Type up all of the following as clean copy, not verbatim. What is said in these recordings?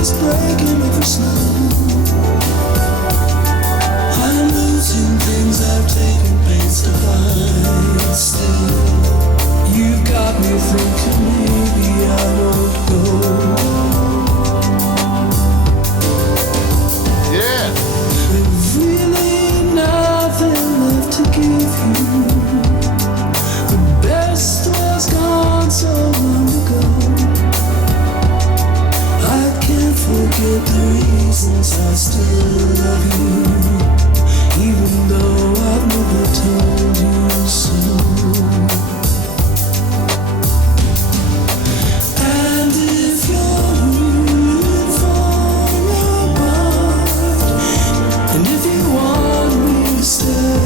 is breaking every snow. I'm losing things I've taken pains to find. Still, you've got me thinking maybe I won't go. Yeah. There's really nothing left to give you. The best was gone so long ago. I can't forget the reasons I still love you, even though I've never told you so. And if you're rooting for your part, and if you want me to stay,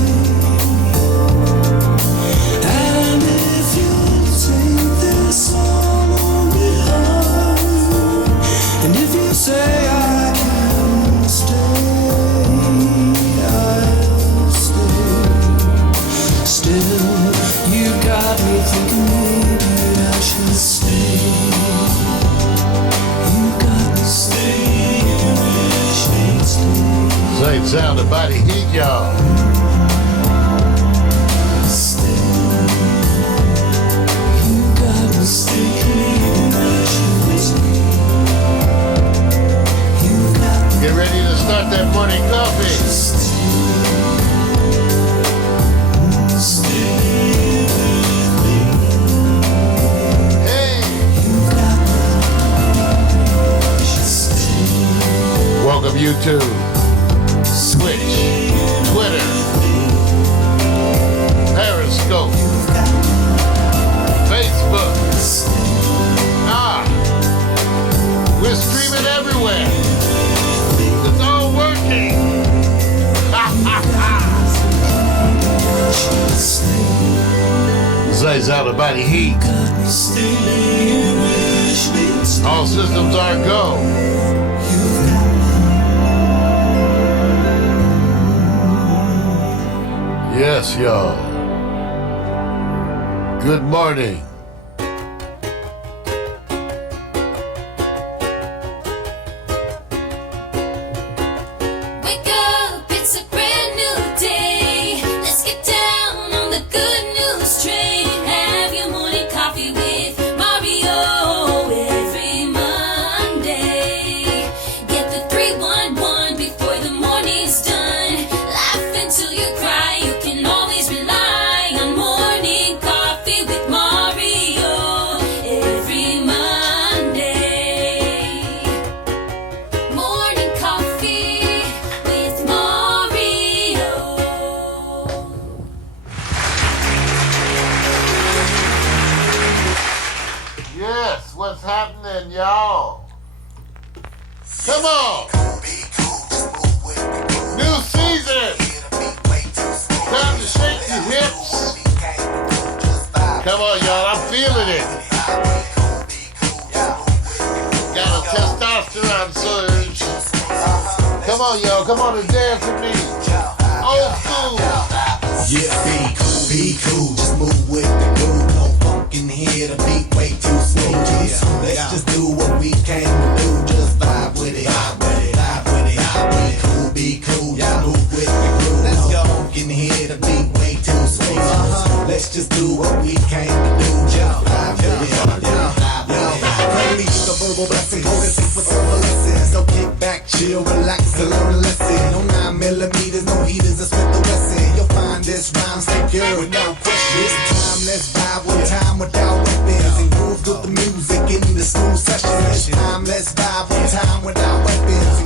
and if you'll take this all on behind, and if you say I can stay, I'll stay. Still, you got me thinking maybe I should stay. You got me staying, wish me stay. Same sound of body heat, y'all. Stay. You got me staying, wish me stay. You got me Get ready to start that morning coffee. stay. Hey. Welcome YouTube, Twitch, Twitter, Periscope, Facebook. We're streaming everywhere. It's all working. Zay's out of body heat. All systems are go. Yes, y'all. Good morning. Wake up, it's a brand new day. Let's get down on the good news train. Have your morning coffee with Mario every Monday. Get the 311 before the morning's done. Laugh until you cry. You can always rely on morning coffee with Mario every Monday. Morning coffee with Mario. Yes, what's happening, y'all? Come on! New season! Time to shake your hips! Come on, y'all, I'm feeling it! Got a testosterone surge! Come on, y'all, come on and dance with me! Old school! Yeah, be cool, just move with the groove. No funk in here, the beat way too smooth. Let's just do what we came to do. Just vibe with it, vibe with it, vibe with it. Be cool, just move with the groove. No funk in here, the beat way too smooth. Let's just do what we came to do. Just vibe with it, vibe with it. Release the verbal blessing, potency with verbal lessons. So kick back, chill, relax, and learn a lesson. No 9mm, no heaters, a Smith & Wesson. You'll find this rhyme secure with no question. This time, let's vibe one time without weapons and groove with the music in the school session. This time, let's vibe one time without weapons.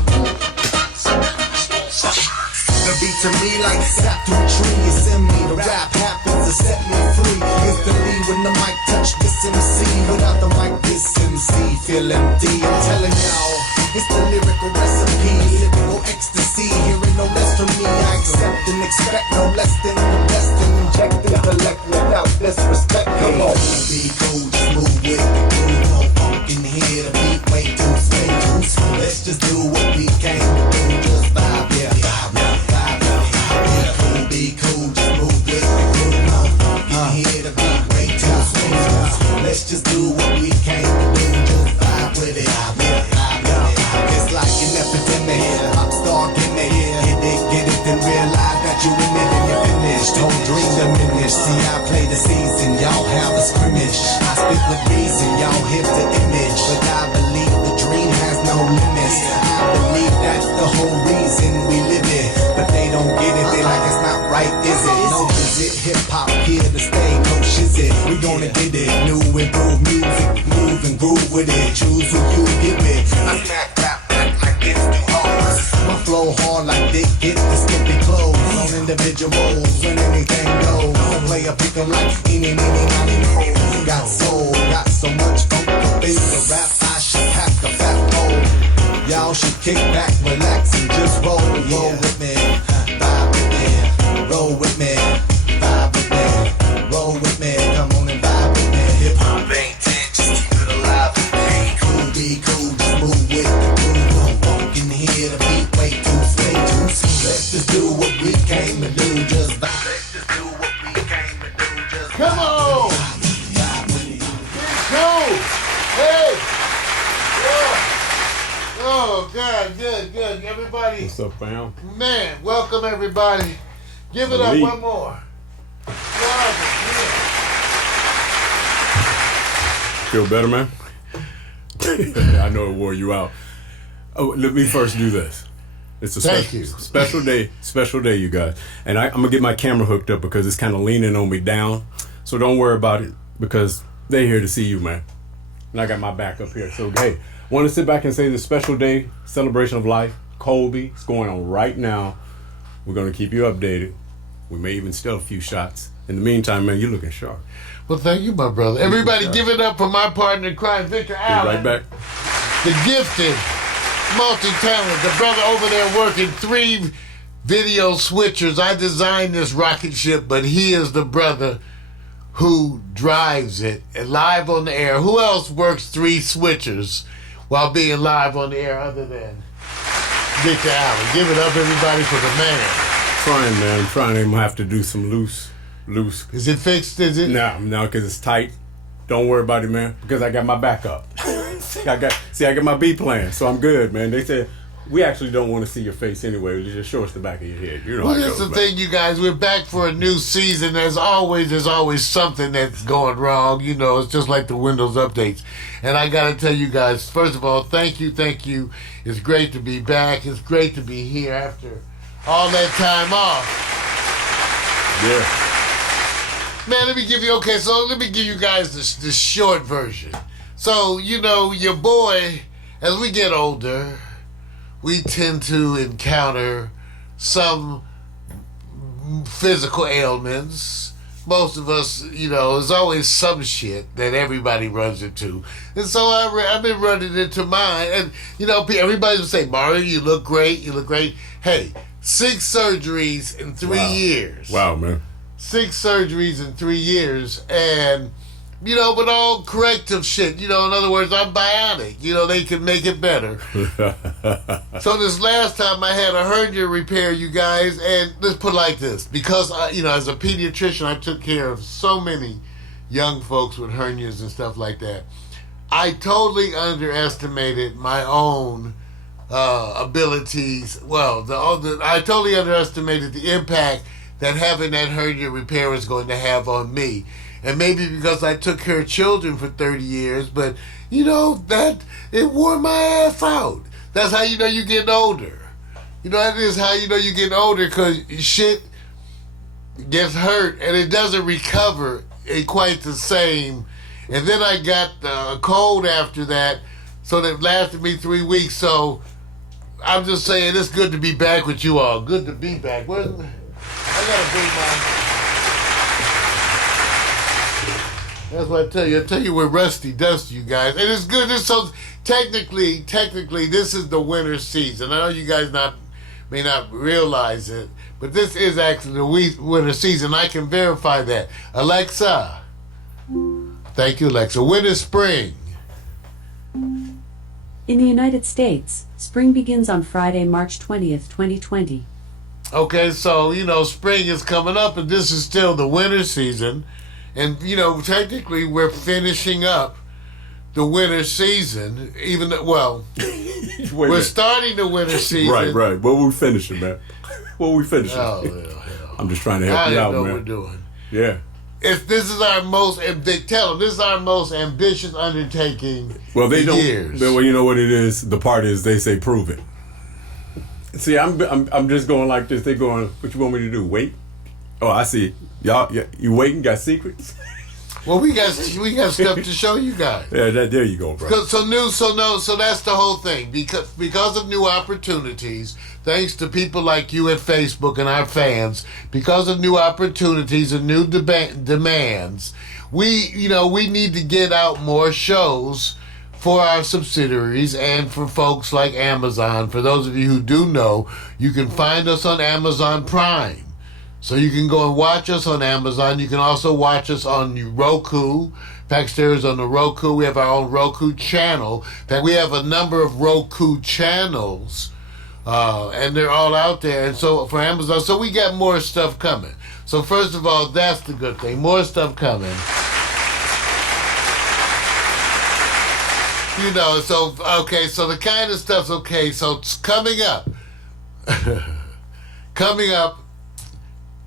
The beat to me like sap through a tree. It's in me, the rap happens to set me free. Instantly when the mic touch this MC. Without the mic, this MC feel empty. I'm telling y'all, it's the lyrical recipe. Lyrical ecstasy, hearing no less from me. I accept and expect no less than the best. And inject intellect without disrespect. Come on, be cool, just move with the groove. No funk in here, the beat way too smooth. Let's just do what we came to do. Just vibe, yeah, vibe, vibe, vibe. Be cool, just move with the groove. No funk in here, the beat way too smooth. Let's just do what we came to do. Just vibe with it, vibe, vibe, vibe. finish. See, I play the season, y'all have a scrimmage. I spit with reason, y'all hit the image. But I believe the dream has no limits. I believe that's the whole reason we live it. But they don't get it, they like it's not right, is it? No visit, hip-hop here to stay, no shizit. We gonna get it, new improved music, move and groove with it. Choose who you get with. I smack rap like it's too hard. My flow hard like they get the skimpy clothes. On individuals, when anything goes. Don't play a pick 'em like any, miny, mo. Got soul, got so much funk to face the rap. I should pack a fat pole. Y'all should kick back, relax, and just roll with me, vibe with me, roll with me, vibe with me, roll with me, come on and vibe with me. Hip hop ain't dead, just keep it alive. Be cool, just move with the groove. Don't walk in here, the beat way too sweet. Let's just do what we came to do, just vibe. Let's just do what we came to do, just vibe. Come on! Vibe with it. Cool! Hey! Yeah. Oh, God, good. Everybody, What's up, fam? man, welcome everybody. Give it up Elite. one more. Yeah. Feel better, man? I know it wore you out. Oh, let me first do this. It's a Thank you. special day, you guys. And I'm gonna get my camera hooked up because it's kind of leaning on me down. So don't worry about it because they're here to see you, man. And I got my back up here. So hey, want to sit back and say this special day, celebration of life, Colby, it's going on right now. We're gonna keep you updated. We may even steal a few shots. In the meantime, man, you're looking sharp. Well, thank you, my brother. Everybody give it up for my partner in crime, Victor Be Allen. right back. The gifted, multi-talented, the brother over there working 3 video switchers. I designed this rocket ship, but he is the brother who drives it and live on the air. Who else works 3 switchers while being live on the air other than Victor Allen? Give it up, everybody, for the man. Trying, man. I'm trying. I'm gonna have to do some loose. Is it fixed? Is it? No, because it's tight. Don't worry about it, man. Because I got my backup. I got my B plan, so I'm good, man. They said we actually don't want to see your face anyway. Just show us the back of your head. You know Well, how it that's goes, the man. thing, you guys. We're back for a new season. There's always something that's going wrong. You know, it's just like the Windows updates. And I got to tell you guys, first of all, thank you. It's great to be back. It's great to be here after all that time off. Yeah. Man, let me give you guys the short version. So, you know, your boy, as we get older, we tend to encounter some physical ailments. Most of us, you know, there's always some shit that everybody runs into. And so I've been running into mine. And, you know, everybody will say, Mario, you look great. Hey, 6 surgeries in 3 years. Wow, man. 6 surgeries in 3 years, and you know, but all corrective shit. You know, in other words, I'm bionic. You know, they can make it better. So this last time I had a hernia repair, you guys, and let's put it like this, because you know, as a pediatrician, I took care of so many young folks with hernias and stuff like that. I totally underestimated my own abilities. Well, I totally underestimated the impact that having that hernia repair was going to have on me. And maybe because I took care of children for 30 years, but, you know, that it wore my ass out. That's how you know you're getting older. You know, that is how you know you're getting older, because shit gets hurt and it doesn't recover quite the same. And then I got a cold after that, so that lasted me 3 weeks. So I'm just saying, it's good to be back with you all. Good to be back. I gotta bring my... That's what I tell you. I tell you, we're rusty dusty, you guys. And it's good. So technically, this is the winter season. I know you guys may not realize it, but this is actually the winter season. I can verify that. Alexa. Thank you, Alexa. When is spring? In the United States, spring begins on Friday, March 20th, 2020. Okay, so, you know, spring is coming up, and this is still the winter season. And, you know, technically, we're finishing up the winter season, even though, well, we're starting the winter season. Right. What we finishing, man? What we finishing? Oh, hell. I'm just trying to help you out, I didn't know man. what we're doing. Yeah. This is our most. They tell them this is our most ambitious undertaking. Well, they in don't. Years. Well, you know what it is. The part is they say prove it. See, I'm just going like this. They going. What you want me to do? Wait. Oh, I see. Y'all, you waiting? Got secrets? Well, we got stuff to show you guys. Yeah, there you go, bro. So that's the whole thing. Because of new opportunities, thanks to people like you at Facebook and our fans, because of new opportunities and new demands, we need to get out more shows for our subsidiaries and for folks like Amazon. For those of you who do know, you can find us on Amazon Prime. So you can go and watch us on Amazon. You can also watch us on Roku. Pax Stereo is on the Roku. We have our own Roku channel. In fact, we have a number of Roku channels, and they're all out there. And so for Amazon, so we got more stuff coming. So first of all, that's the good thing. More stuff coming. So the kind of stuff's okay. So it's coming up.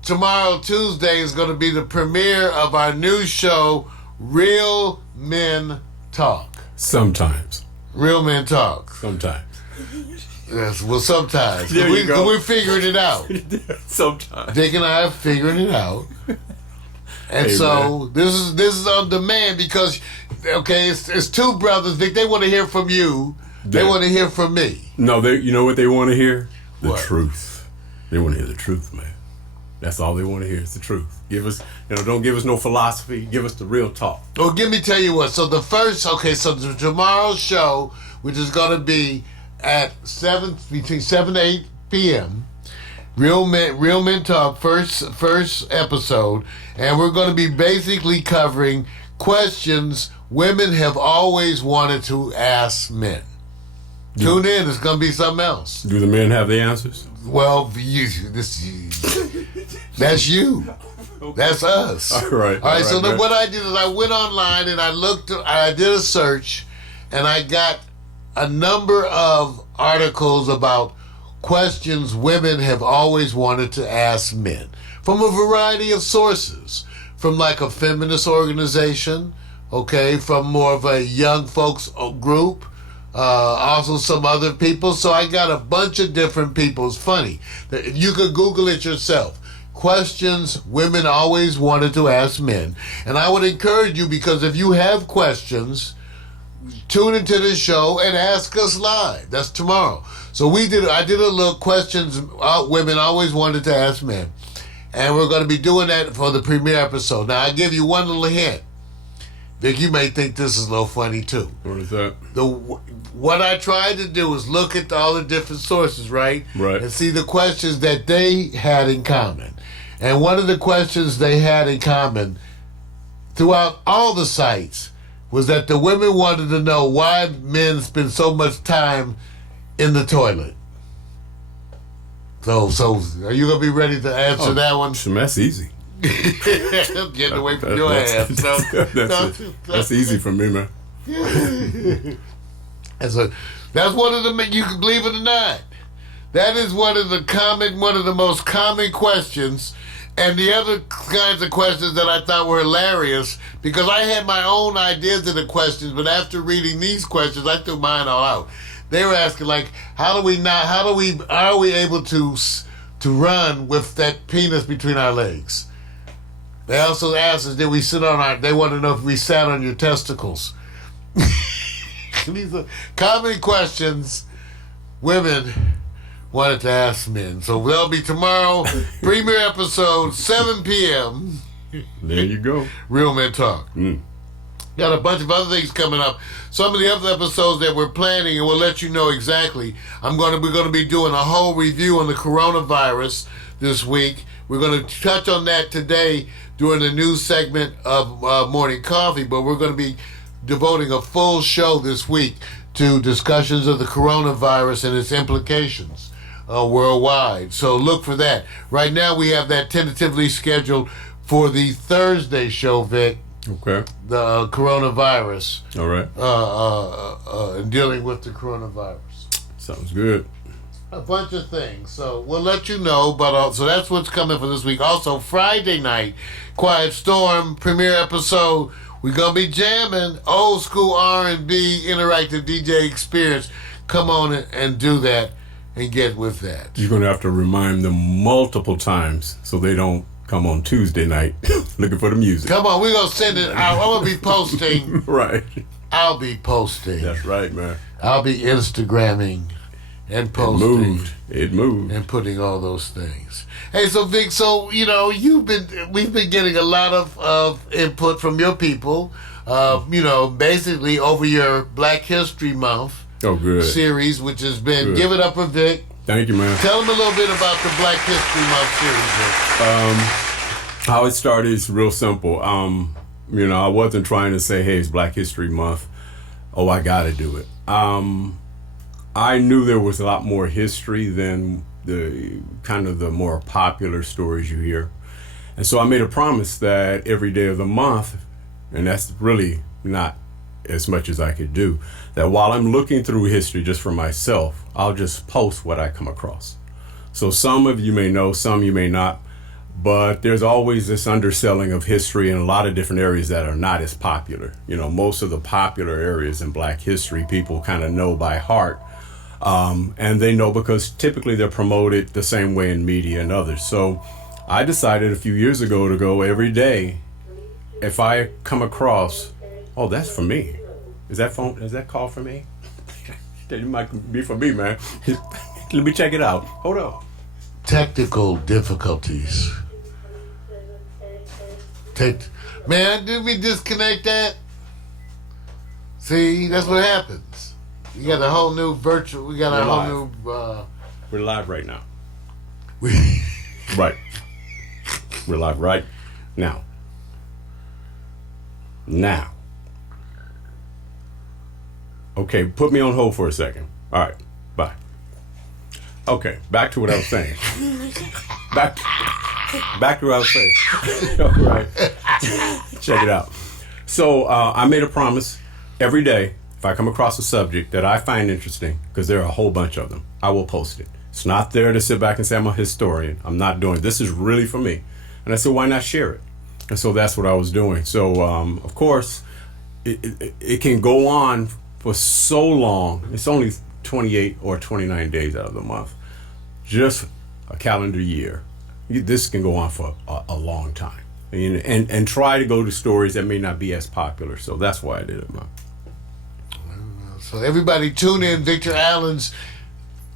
Tomorrow, Tuesday, is going to be the premiere of our new show, Real Men Talk. Sometimes. Real Men Talk. Sometimes. Yes, well, sometimes. There you go. We're figuring it out. Sometimes. Dick and I are figuring it out. And this is on demand because, it's two brothers, Vic. They want to hear from you. They want to hear from me. No, you know what they want to hear? The What? truth. They want to hear the truth, man. That's all they want to hear is the truth. Give us, don't give us no philosophy. Give us the real talk. Well, tell you what. So tomorrow's show, which is going to be at between 7 to 8 p.m., Real Men Talk, first episode, and we're going to be basically covering questions women have always wanted to ask men. Tune in. It's going to be something else. Do the men have the answers? Well, that's you. That's us. All right. All right. So what I did is I went online and I did a search, and I got a number of articles about questions women have always wanted to ask men from a variety of sources, from like a feminist organization, from more of a young folks group. Also some other people. So I got a bunch of different people. It's funny. You could Google it yourself. Questions women always wanted to ask men. And I would encourage you, because if you have questions, tune into this show and ask us live. That's tomorrow. So I did a little questions women always wanted to ask men. And we're going to be doing that for the premiere episode. Now, I'll give you one little hint. Vic, you may think this is a little funny too. What is that? What I tried to do is look at all the different sources, right? Right. And see the questions that they had in common. And one of the questions they had in common throughout all the sites was that the women wanted to know why men spend so much time in the toilet. So are you going to be ready to answer that one? That's easy. Getting away from your ass. That's easy for me, man. That's one of the, you can believe it or not, that is one of the most common questions. And the other kinds of questions that I thought were hilarious, because I had my own ideas of the questions, but after reading these questions, I threw mine all out. They were asking like, are we able to run with that penis between our legs? They also asked us, they want to know if we sat on your testicles. These are common questions women wanted to ask men. So they'll be tomorrow, premiere episode, 7 p.m. There you go. Real Men Talk. Got a bunch of other things coming up. Some of the other episodes that we're planning, and we'll let you know exactly. We're going to be doing a whole review on the coronavirus this week. We're going to touch on that today during the news segment of Morning Coffee, but we're going to be devoting a full show this week to discussions of the coronavirus and its implications worldwide. So look for that. Right now we have that tentatively scheduled for the Thursday show, Vic. Okay. The coronavirus. All right. Dealing with the coronavirus. Sounds good. a bunch of things. So we'll let you know. But so that's what's coming for this week. Also, Friday night, Quiet Storm premiere episode. We're gonna be jamming old school R&B interactive DJ experience. Come on and do that and get with that. You're gonna have to remind them multiple times so they don't come on Tuesday night looking for the music. Come on, we're gonna send it out. I'm gonna be posting. Right. I'll be posting. That's right, man. I'll be Instagramming and posting. It moved. And putting all those things. Hey, so Vic, so we've been getting a lot of input from your people. Basically over your Black History Month series, which has been good. Give It Up for Vic. Thank you, man. Tell them a little bit about the Black History Month series, Vic. How it started is real simple. I wasn't trying to say, hey, it's Black History Month. Oh, I gotta do it. I knew there was a lot more history than the kind of the more popular stories you hear. And so I made a promise that every day of the month, and that's really not as much as I could do, that while I'm looking through history just for myself, I'll just post what I come across. So some of you may know, some you may not, but there's always this underselling of history in a lot of different areas that are not as popular. Most of the popular areas in Black history, people kind of know by heart. And they know because typically they're promoted the same way in media and others. So I decided a few years ago to go every day. If I come across, oh, that's for me. Is that call for me? It might be for me, man. Let me check it out. Hold on. Technical difficulties. Man, did we disconnect that? See, that's what happens. We got a whole new virtual. We got a whole new. We're live right now. We Right. We're live right now. Now. Okay, put me on hold for a second. All right, bye. Okay, back to what I was saying. Back to what I was saying. All right. Check it out. So I made a promise every day. If I come across a subject that I find interesting, because there are a whole bunch of them, I will post it. It's not there to sit back and say I'm a historian. I'm not doing it. This is really for me. And I said, why not share it? And so that's what I was doing. So, of course, it can go on for so long. It's only 28 or 29 days out of the month. Just a calendar year. This can go on for a long time. And try to go to stories that may not be as popular. So that's why I did it, man. So everybody tune in. Victor Allen's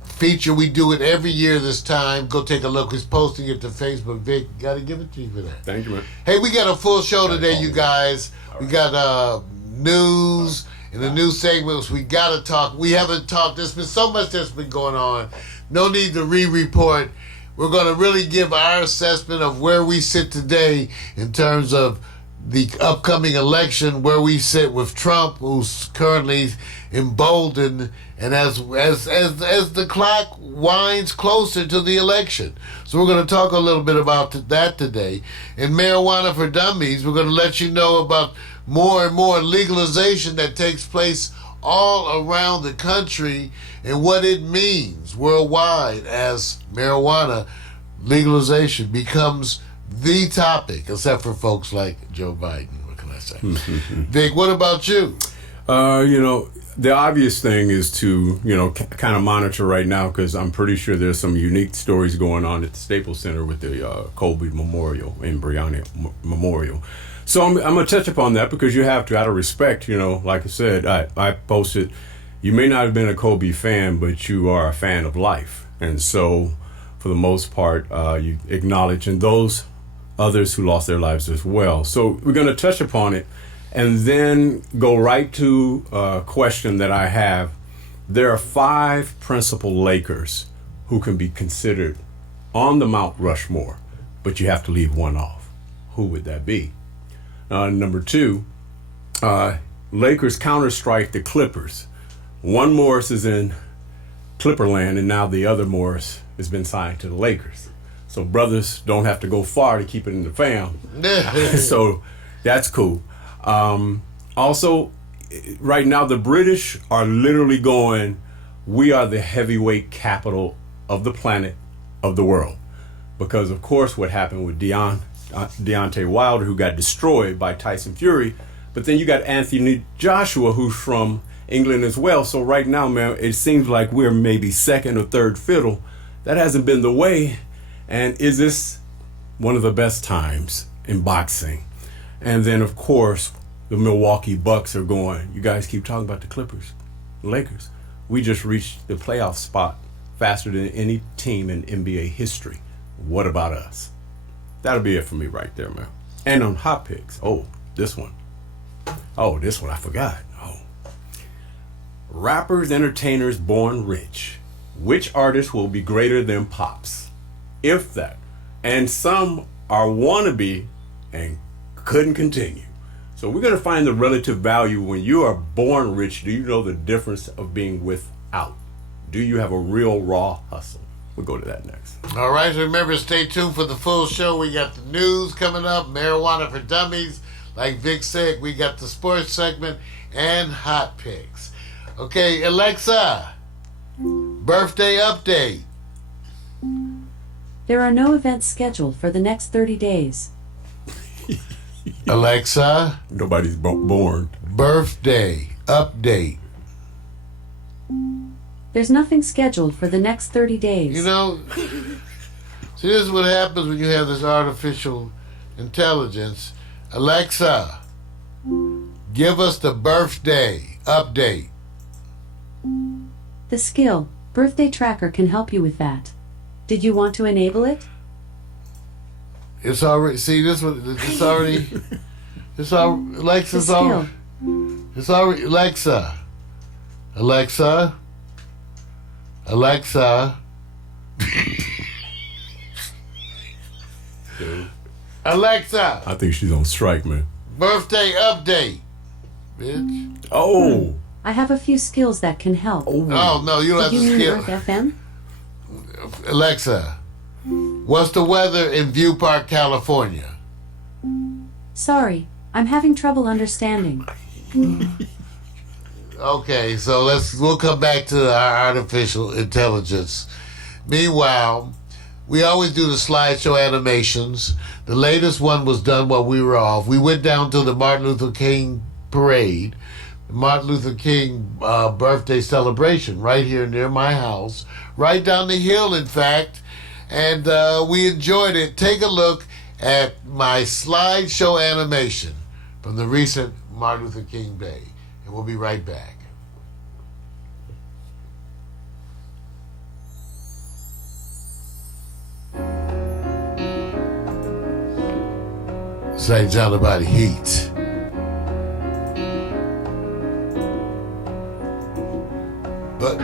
feature. We do it every year this time. Go take a look. He's posting it to Facebook. Vic, got to give it to you for that. Thank you, man. Hey, we got a full show today, you guys. We got news. In the news segments, we got to talk. We haven't talked. There's been so much that's been going on. No need to re-report. We're going to really give our assessment of where we sit today in terms of the upcoming election, where we sit with Trump, who's currently emboldened, and as the clock winds closer to the election. So we're going to talk a little bit about that today. In Marijuana for Dummies, we're going to let you know about more and more legalization that takes place all around the country and what it means worldwide as marijuana legalization becomes the topic, except for folks like Joe Biden. What can I say? Vic, what about you? The obvious thing is to, kind of monitor right now, because I'm pretty sure there's some unique stories going on at the Staples Center with the Kobe Memorial and Breonna Memorial. So I'm going to touch upon that because you have to, out of respect, like I said, I posted, you may not have been a Kobe fan, but you are a fan of life. And so for the most part, you acknowledge and those others who lost their lives as well. So we're going to touch upon it and then go right to a question that I have. There are 5 principal Lakers who can be considered on the Mount Rushmore, but you have to leave one off. Who would that be? Number 2, Lakers counter-strike the Clippers. One Morris is in Clipperland, and now the other Morris has been signed to the Lakers. So brothers don't have to go far to keep it in the fam. So that's cool. Also, right now the British are literally going, we are the heavyweight capital of the planet, of the world. Because, of course, what happened with Deontay Wilder, who got destroyed by Tyson Fury, but then you got Anthony Joshua, who's from England as well. So right now, man, it seems like we're maybe second or third fiddle. That hasn't been the way. And is this one of the best times in boxing? And then, of course, the Milwaukee Bucks are going. You guys keep talking about the Clippers, the Lakers. We just reached the playoff spot faster than any team in NBA history. What about us? That'll be it for me right there, man. And on Hot Picks, this one I forgot. Rappers, entertainers born rich. Which artist will be greater than Pops? If that. And some are wannabe and couldn't continue. So we're going to find the relative value when you are born rich. Do you know the difference of being without? Do you have a real raw hustle? We'll go to that next. All right, remember, stay tuned for the full show. We got the news coming up, marijuana for dummies. Like Vic said, we got the sports segment and hot picks. Okay, Alexa, birthday update. There are no events scheduled for the next 30 days. Alexa, Nobody's born. birthday update. There's nothing scheduled for the next 30 days. You know, see, this is what happens when you have this artificial intelligence. Alexa, give us the birthday update. The skill, Birthday Tracker, can help you with that. Did you want to enable it? It's already, see, this one, it's already, it's all, Alexa's The skill. already, it's already, Alexa, Alexa, Alexa, I think she's on strike, man. birthday update, bitch. Oh. I have a few skills that can help. Oh, no, you don't have Did to you mean skip. Earth FM? Alexa, what's the weather in View Park, California? Sorry, I'm having trouble understanding. Okay, so we'll come back to our artificial intelligence. Meanwhile, we always do the slideshow animations. The latest one was done while we were off. We went down to the Martin Luther King parade, Martin Luther King birthday celebration right here near my house, right down the hill, in fact, and we enjoyed it. Take a look at my slideshow animation from the recent Martin Luther King Day, and we'll be right back. Slides out about heat. But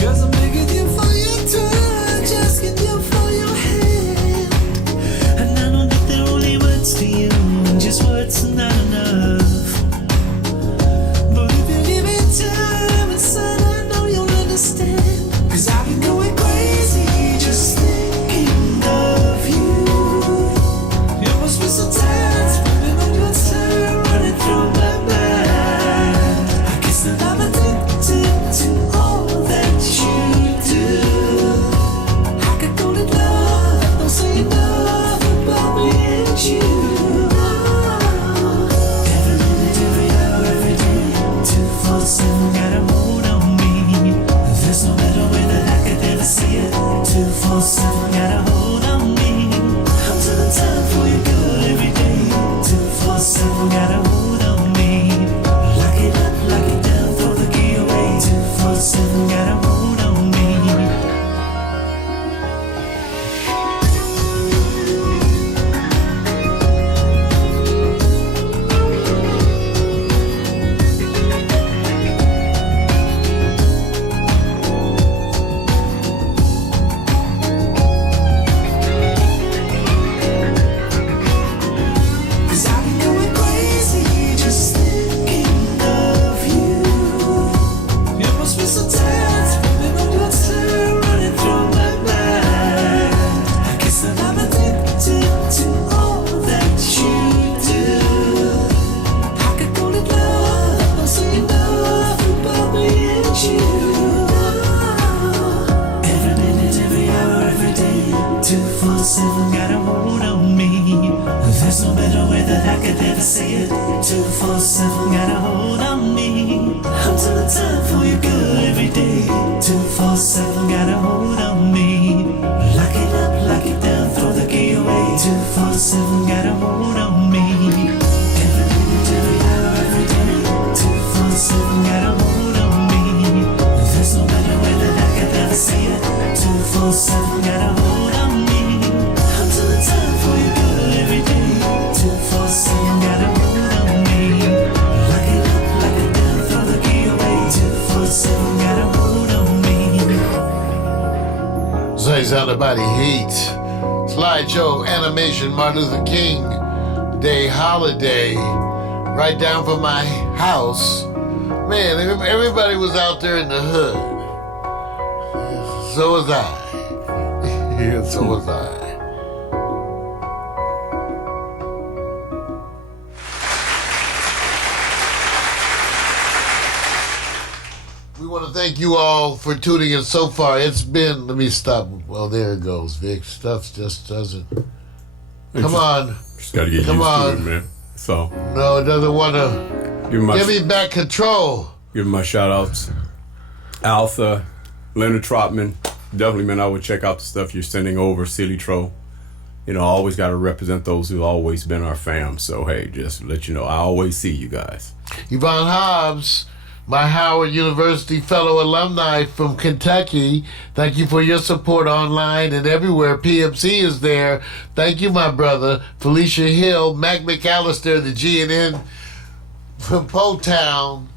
Cause I'm bigger 247 got a hold on me. I'm telling time for your good every day. 247 got a hold on me. Lock it up, lock it down, throw the key away. 247 got a hold on me. Cause I've been going crazy just thinking of you. It must be so tired, and all your time running through my mind. I guess that I'm addicted to all that you do. I could call it love, I'm saying enough about me and you. Every minute, every hour, every day, 247 got a hold on me. There's no better way that I could ever say it. 247 got a hold on me. I'm telling time for your good every day. 247 got a hold on me. Lock it up, lock it down, throw the key away. 247 got a hold on me. Every minute, every hour, every day. 247 got a hold on me. There's no better way that I could ever say it. 247 got a hold on me. I'm telling time for your good every day. 247 got a hold on me. Lock it up, lock it down, throw the key away. 247 got a hold on me. Say something about heat. Slideshow animation Martin Luther King Day holiday. Right down from my house. Man, everybody was out there in the hood. So was I. Yeah, so was I. We want to thank you all for tuning in so far. It's been, let me stop. Well, there it goes, Vic. Stuff just doesn't. Come on. Just gotta get Come used on. to it, man. So, No, it doesn't want to. Give me back control. give my shout outs. Alpha, Leonard Trotman. Definitely, man, I would check out the stuff you're sending over, Silly Tro. You know, I always got to represent those who've always been our fam. So, hey, just to let you know, I always see you guys. Yvonne Hobbs, my Howard University fellow alumni from Kentucky. Thank you for your support online and everywhere. PMC is there. Thank you, my brother. Felicia Hill, Mac McAllister, the GNN from Po Town.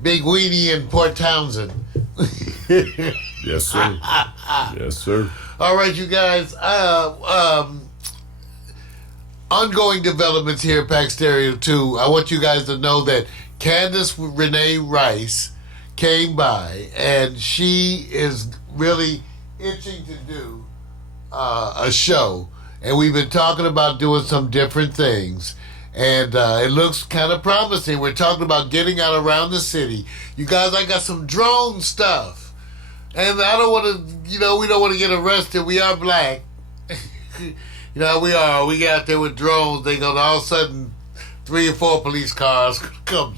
Big Weenie in Port Townsend. Yes, sir. Yes, sir. All right, you guys. Ongoing developments here at Pax Stereo 2. I want you guys to know that Candace Renee Rice came by, and she is really itching to do a show. And we've been talking about doing some different things. And it looks kind of promising. We're talking about getting out around the city. You guys, I got some drone stuff. And I don't want to, we don't want to get arrested. We are black. We are. We get out there with drones. They go, all of a sudden, 3 or 4 police cars come.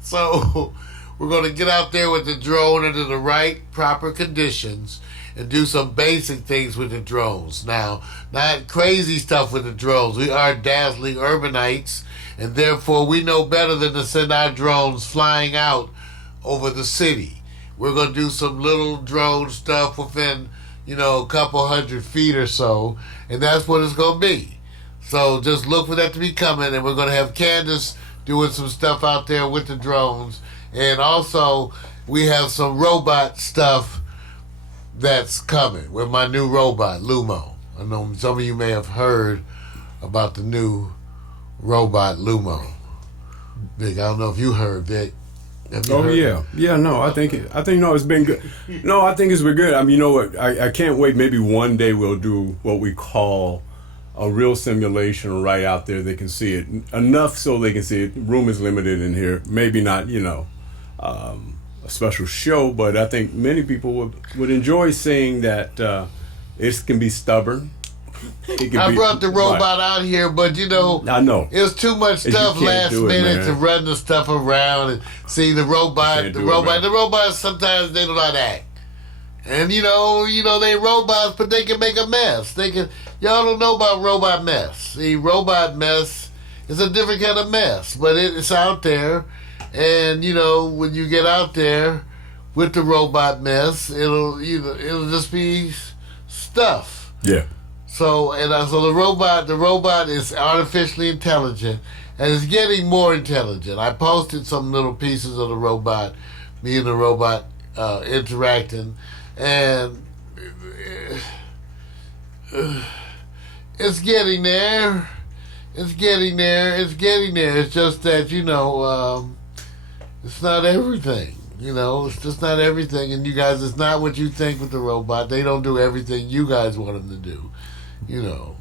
So we're going to get out there with the drone under the right, proper conditions and do some basic things with the drones. Now, not crazy stuff with the drones. We are dazzling urbanites, and therefore we know better than to send our drones flying out over the city. We're going to do some little drone stuff within, a couple 100 feet or so, and that's what it's going to be. So just look for that to be coming, and we're going to have Candace doing some stuff out there with the drones. And also, we have some robot stuff that's coming with my new robot, Lumo. I know some of you may have heard about the new robot, Lumo. Vic, I don't know if you heard, Vic. Oh yeah. No, I think it's been good. No, I think it's been good. I mean, you know what? I can't wait. Maybe one day we'll do what we call a real simulation right out there. They can see it enough so they can see it. Room is limited in here. Maybe not, a special show, but I think many people would enjoy seeing that it can be stubborn. I brought the robot out here, but I know it was too much stuff last minute to run the stuff around and see the robot. The robot sometimes they do not act. And you know, they robots, but they can make a mess. Y'all don't know about robot mess. See, robot mess is a different kind of mess, but it's out there. And you know, when you get out there with the robot mess, it'll just be stuff. Yeah. So the robot is artificially intelligent, and it's getting more intelligent. I posted some little pieces of the robot, me and the robot interacting, and it's getting there. It's getting there. It's just that, it's not everything. It's just not everything. And you guys, it's not what you think with the robot. They don't do everything you guys want them to do.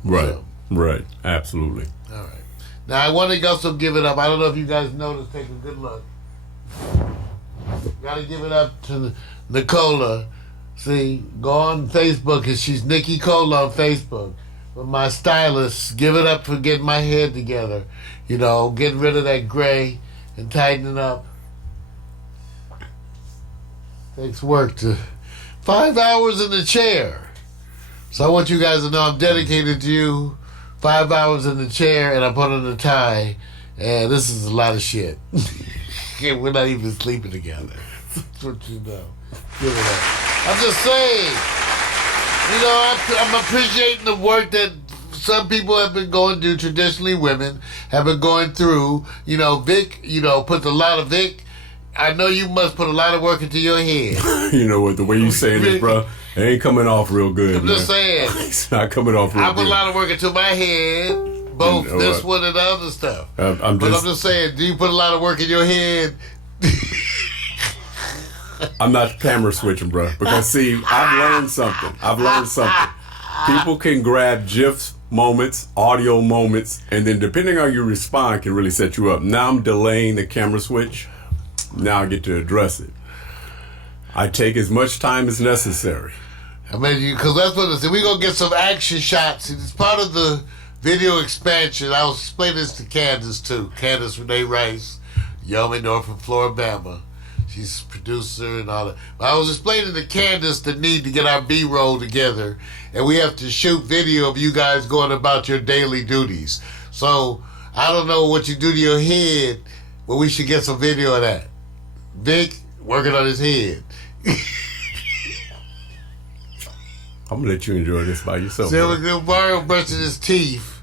Right. So. Right. Absolutely. All right. Now, I want to also give it up. I don't know if you guys noticed. Take a good look. Got to give it up to Nicola. See, go on Facebook, and she's Nikki Cola on Facebook. But my stylist, give it up for getting my head together. Getting rid of that gray and tightening up. Takes work to 5 hours in the chair. So I want you guys to know I'm dedicated to you. 5 hours in the chair, and I put on a tie. And this is a lot of shit. We're not even sleeping together. That's what you know. Give it up. I'm just saying, I'm appreciating the work that some people have been going through, traditionally women have been going through. Vic, puts a lot of Vic. I know you must put a lot of work into your head. You know what, the way you saying this, bro, it ain't coming off real good, I'm just saying. It's not coming off real good. I put a lot of work into my head, both this one and the other stuff. I'm just saying, do you put a lot of work in your head? I'm not camera switching, bro. Because see, I've learned something. People can grab GIFs, moments, audio moments, and then depending on how you respond can really set you up. Now I'm delaying the camera switch. Now I get to address it. I take as much time as necessary. Because that's what it is. We're going to get some action shots. It's part of the video expansion. I was explaining this to Candace, too. Candace Renee Rice, Yomi North from Floribama. She's a producer and all that. But I was explaining to Candace the need to get our B-roll together, and we have to shoot video of you guys going about your daily duties. So I don't know what you do to your head, but we should get some video of that. Vic working on his head. I'm gonna let you enjoy this by yourself. So Mario brushing his teeth,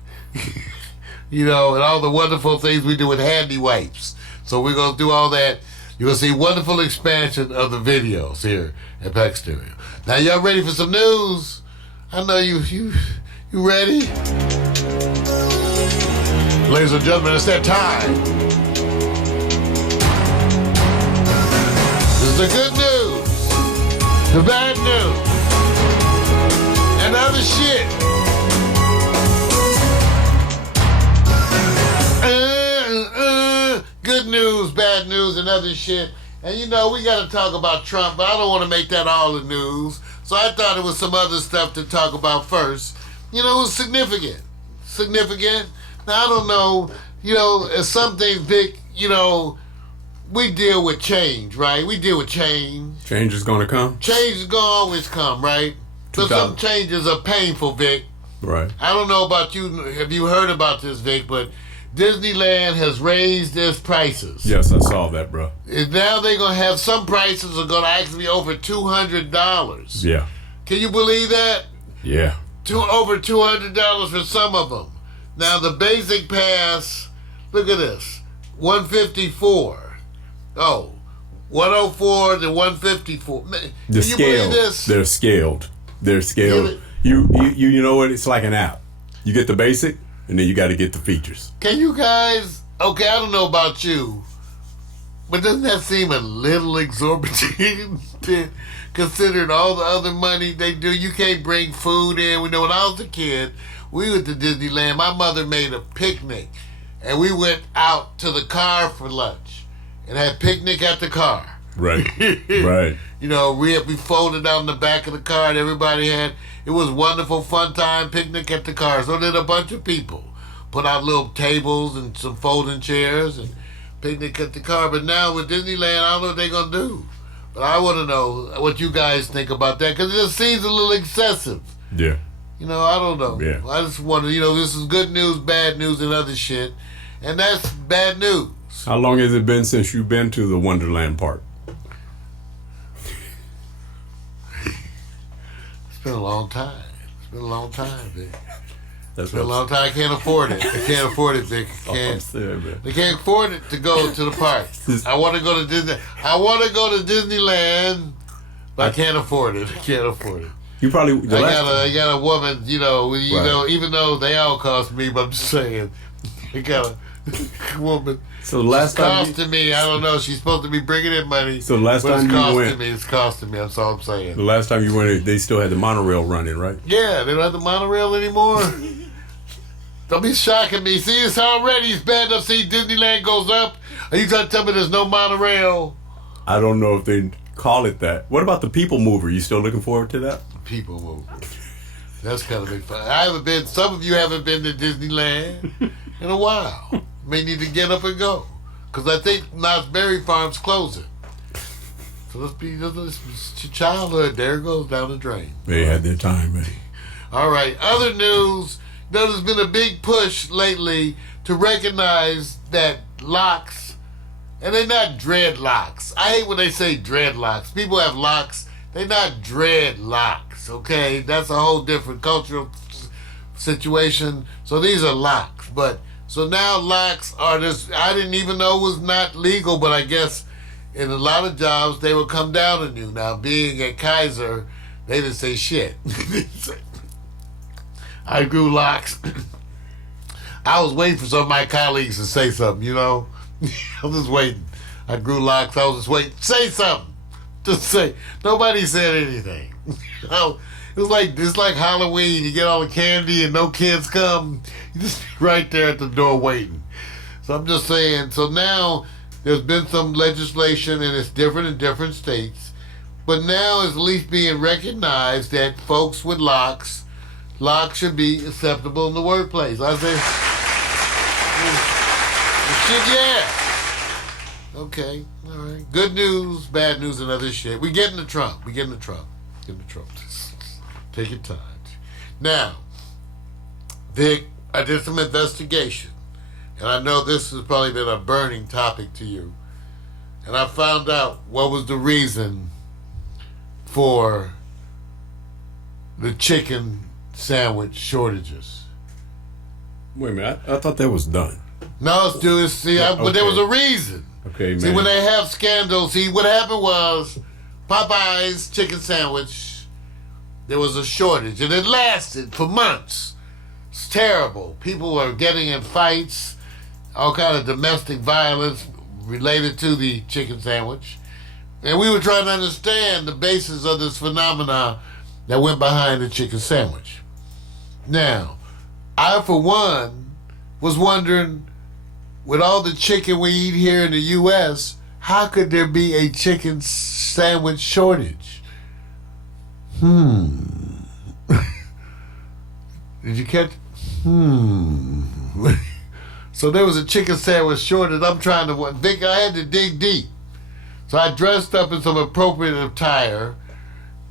and all the wonderful things we do with handy wipes. So we're gonna do all that. You're going to see wonderful expansion of the videos here at Pax Stereo. Now, y'all ready for some news? I know you ready? Ladies and gentlemen, it's that time. This is the good news, the bad news, and other shit. Good news, bad news, and other shit. And we got to talk about Trump, but I don't want to make that all the news. So I thought it was some other stuff to talk about first. It was significant. Now, I don't know, as some things, Vic, we deal with change, right? We deal with change. Change is going to come? Change is going to always come, right? But some changes are painful, Vic. Right. I don't know about you. Have you heard about this, Vic? But Disneyland has raised its prices. Yes, I saw that, bro. And now they're going to have some prices are going to actually be over $200. Yeah. Can you believe that? Yeah. Over $200 for some of them. Now the basic pass, look at this, $154. Oh, 104 to 154. Can you believe this? They're scaled. You know what? It's like an app. You get the basic, and then you got to get the features. Can you guys? Okay, I don't know about you, but doesn't that seem a little exorbitant? Considering all the other money they do, you can't bring food in. We know when I was a kid, we went to Disneyland. My mother made a picnic, and we went out to the car for lunch, and had picnic at the car. Right, right. We folded down the back of the car, and everybody had. It was wonderful, fun time picnic at the car. So did a bunch of people. Put out little tables and some folding chairs and picnic at the car. But now with Disneyland, I don't know what they're gonna do. But I want to know what you guys think about that, because it just seems a little excessive. Yeah. I don't know. Yeah. I just wonder, this is good news, bad news, and other shit. And that's bad news. How long has it been since you've been to the Wonderland Park? It's been a long time. It's been a long time, Vic. That's It's been a long time. I can't afford it. I can't afford it, Vic. I can't. They can't afford it to go to the park. I want to go to Disney. I want to go to Disneyland, but I can't afford it. I can't afford it. You probably. I got a woman. Even though they all cost me, but I'm just saying, I got a woman. So the last time costing me. I don't know. She's supposed to be bringing in money. So the last time you went, it's costing me. That's all I'm saying. The last time you went, they still had the monorail running, right? Yeah, they don't have the monorail anymore. Don't be shocking me. See, it's already bad enough. See, Disneyland goes up. Are you trying to tell me there's no monorail? I don't know if they call it that. What about the People Mover? You still looking forward to that? People Mover. That's kind of big fun. I haven't been. Some of you haven't been to Disneyland in a while. May need to get up and go, because I think Knott's Berry Farm's closing. So let's your childhood. There it goes down the drain. They had their time, man. All right. Other news. There's been a big push lately to recognize that locks, and they're not dreadlocks. I hate when they say dreadlocks. People have locks. They're not dreadlocks, okay? That's a whole different cultural situation. So these are locks. So now locks are just, I didn't even know it was not legal, but I guess in a lot of jobs they would come down on you. Now, being at Kaiser, they didn't say shit. I grew locks. I was waiting for some of my colleagues to say something, I was just waiting. I grew locks. I was just waiting. Say something. Just say. Nobody said anything. It's like Halloween. You get all the candy and no kids come. You just be right there at the door waiting. So I'm just saying. So now there's been some legislation, and it's different in different states. But now it's at least being recognized that folks with locks should be acceptable in the workplace. I say, yeah. Okay, all right. Good news, bad news, and other shit. We getting to Trump. Get in the Trump. Take your time. Now, Vic, I did some investigation, and I know this has probably been a burning topic to you. And I found out what was the reason for the chicken sandwich shortages. Wait a minute, I thought that was done. No, dude. But there was a reason. Okay, man. See, when they have scandals, what happened was Popeye's chicken sandwich, there was a shortage, and it lasted for months. It's terrible. People were getting in fights, all kind of domestic violence related to the chicken sandwich. And we were trying to understand the basis of this phenomena that went behind the chicken sandwich. Now, I, for one, was wondering, with all the chicken we eat here in the U.S., how could there be a chicken sandwich shortage? Did you catch? So there was a chicken sandwich shortage. I'm trying to think. I had to dig deep. So I dressed up in some appropriate attire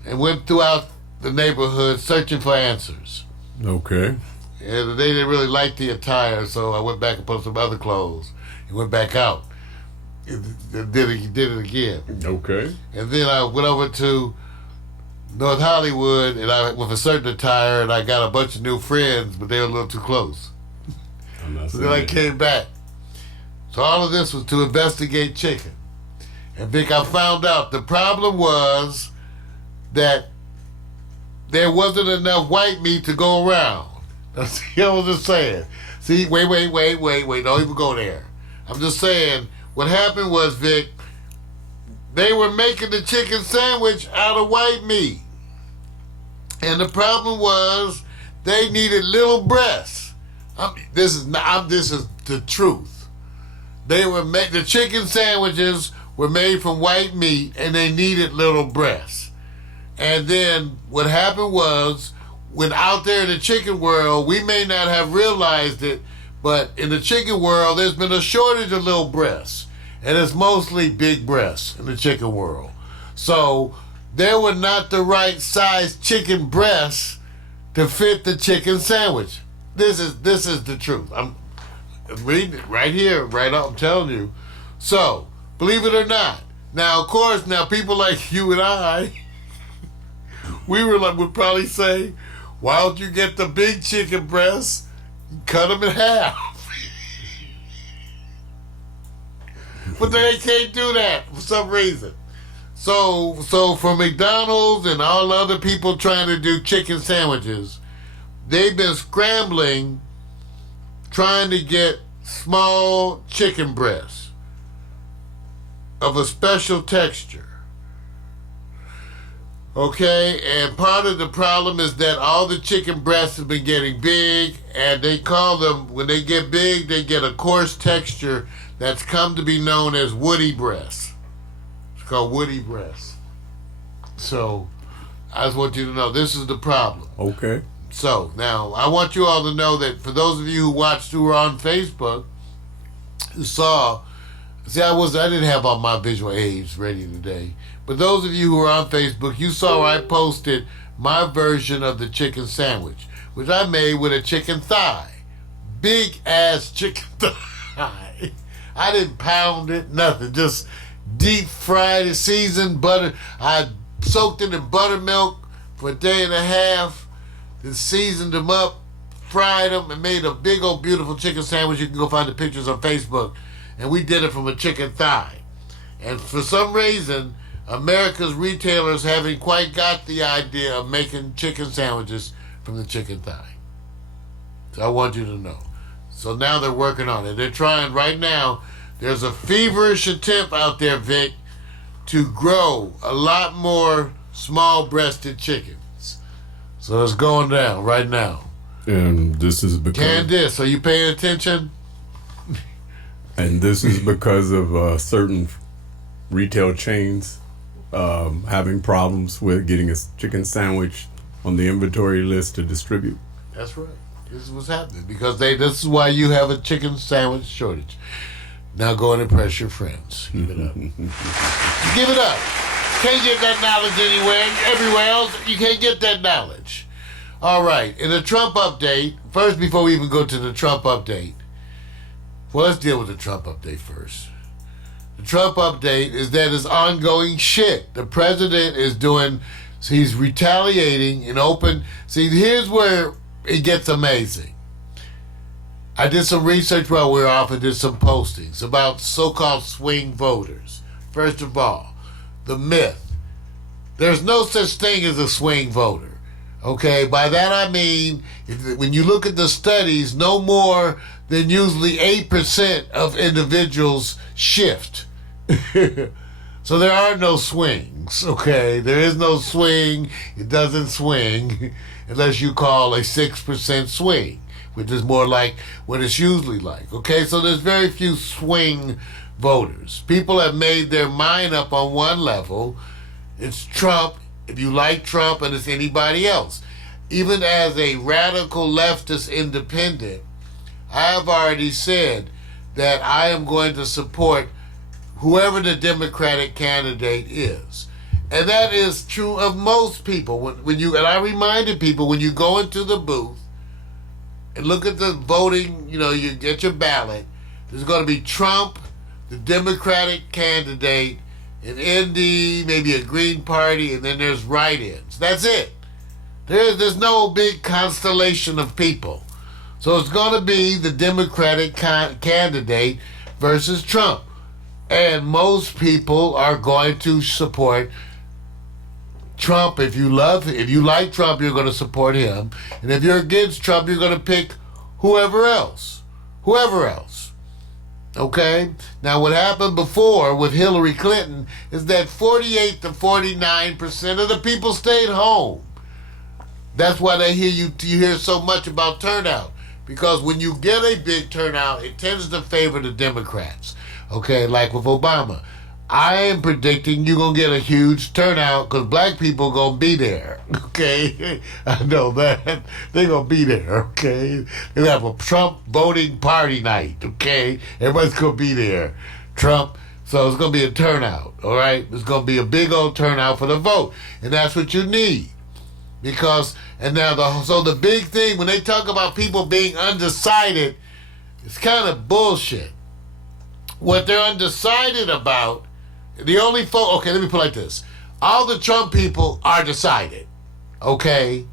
and went throughout the neighborhood searching for answers. Okay. And they didn't really like the attire, so I went back and put some other clothes and went back out. Did it again. Okay. And then I went over to North Hollywood with a certain attire, and I got a bunch of new friends, but they were a little too close. So then I came back. So all of this was to investigate chicken. And Vic, I found out the problem was that there wasn't enough white meat to go around. That's what I was just saying. See, wait, don't even go there. I'm just saying, what happened was, Vic, they were making the chicken sandwich out of white meat. And the problem was, they needed little breasts. This is the truth. The chicken sandwiches were made from white meat, and they needed little breasts. And then what happened was, when out there in the chicken world, we may not have realized it, but in the chicken world, there's been a shortage of little breasts. And it's mostly big breasts in the chicken world. So there were not the right size chicken breasts to fit the chicken sandwich. This is the truth. I'm reading it right here, right up. I'm telling you. So believe it or not. Now, of course, now people like you and I, would probably say, why don't you get the big chicken breasts, cut them in half? But they can't do that for some reason. So for McDonald's and all other people trying to do chicken sandwiches, they've been scrambling trying to get small chicken breasts of a special texture. Okay, and part of the problem is that all the chicken breasts have been getting big, and they call them, when they get big, they get a coarse texture that's come to be known as woody breasts. It's called woody breasts. So, I just want you to know, this is the problem. Okay. So, now, I want you all to know that for those of you who watched, who were on Facebook, who saw, I didn't have all my visual aids ready today. But those of you who are on Facebook, you saw I posted my version of the chicken sandwich, which I made with a chicken thigh. Big ass chicken thigh. I didn't pound it, nothing. Just deep fried it, seasoned butter. I soaked it in buttermilk for a day and a half, then seasoned them up, fried them, and made a big old beautiful chicken sandwich. You can go find the pictures on Facebook. And we did it from a chicken thigh. And for some reason, America's retailers haven't quite got the idea of making chicken sandwiches from the chicken thigh. So I want you to know. So now they're working on it. They're trying right now. There's a feverish attempt out there, Vic, to grow a lot more small-breasted chickens. So it's going down right now. And this is because... Candice, are you paying attention? And this is because of certain retail chains having problems with getting a chicken sandwich on the inventory list to distribute. That's right. This is what's happening because this is why you have a chicken sandwich shortage. Now go and impress your friends. Give it up. Give it up. Can't get that knowledge everywhere else. You can't get that knowledge. All right. In the Trump update, first before we even go to the Trump update, well, let's deal with the Trump update first. The Trump update is that it's ongoing shit. The president is he's retaliating in open. See, here's where it gets amazing. I did some research while we were off and did some postings about so-called swing voters. First of all, the myth. There's no such thing as a swing voter. Okay, by that I mean, when you look at the studies, no more than usually 8% of individuals shift. So there are no swings, okay? There is no swing. It doesn't swing unless you call a 6% swing, which is more like what it's usually like, okay? So there's very few swing voters. People have made their mind up on one level. It's Trump, if you like Trump, and it's anybody else. Even as a radical leftist independent, I have already said that I am going to support whoever the Democratic candidate is. And that is true of most people. And I reminded people, when you go into the booth and look at the voting, you get your ballot, there's going to be Trump, the Democratic candidate, an Indy, maybe a Green Party, and then there's write-ins. That's it. There's no big constellation of people. So it's going to be the Democratic candidate versus Trump. And most people are going to support Trump. If you like Trump, you're going to support him. And if you're against Trump, you're going to pick whoever else. Okay? Now, what happened before with Hillary Clinton is that 48 to 49% of the people stayed home. That's why you hear so much about turnout. Because when you get a big turnout, it tends to favor the Democrats. Okay, like with Obama. I am predicting you're going to get a huge turnout because black people going to be there. Okay? I know that. They're going to be there. Okay? They'll have a Trump voting party night. Okay? Everybody's going to be there. Trump So it's going to be a turnout, all right? It's going to be a big old turnout for the vote. And that's what you need. Because, and now, so the big thing, when they talk about people being undecided, it's kind of bullshit. What they're undecided about, the only okay, let me put it like this. All the Trump people are decided, okay?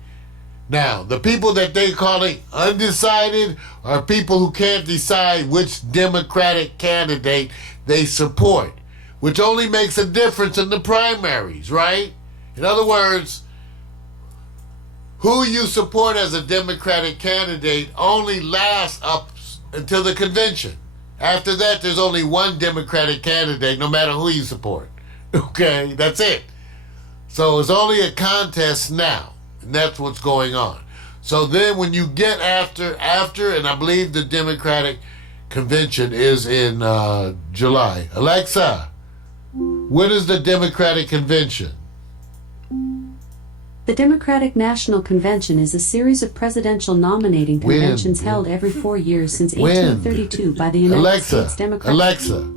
Now, the people that they calling undecided are people who can't decide which Democratic candidate they support, which only makes a difference in the primaries, right? In other words, who you support as a Democratic candidate only lasts up until the convention. After that, there's only one Democratic candidate, no matter who you support. Okay, that's it. So it's only a contest now. And that's what's going on. So then when you get after, and I believe the Democratic convention is in July. Alexa, when is the Democratic convention? The Democratic National Convention is a series of presidential nominating conventions held every 4 years since 1832 by the United States Democratic... Alexa,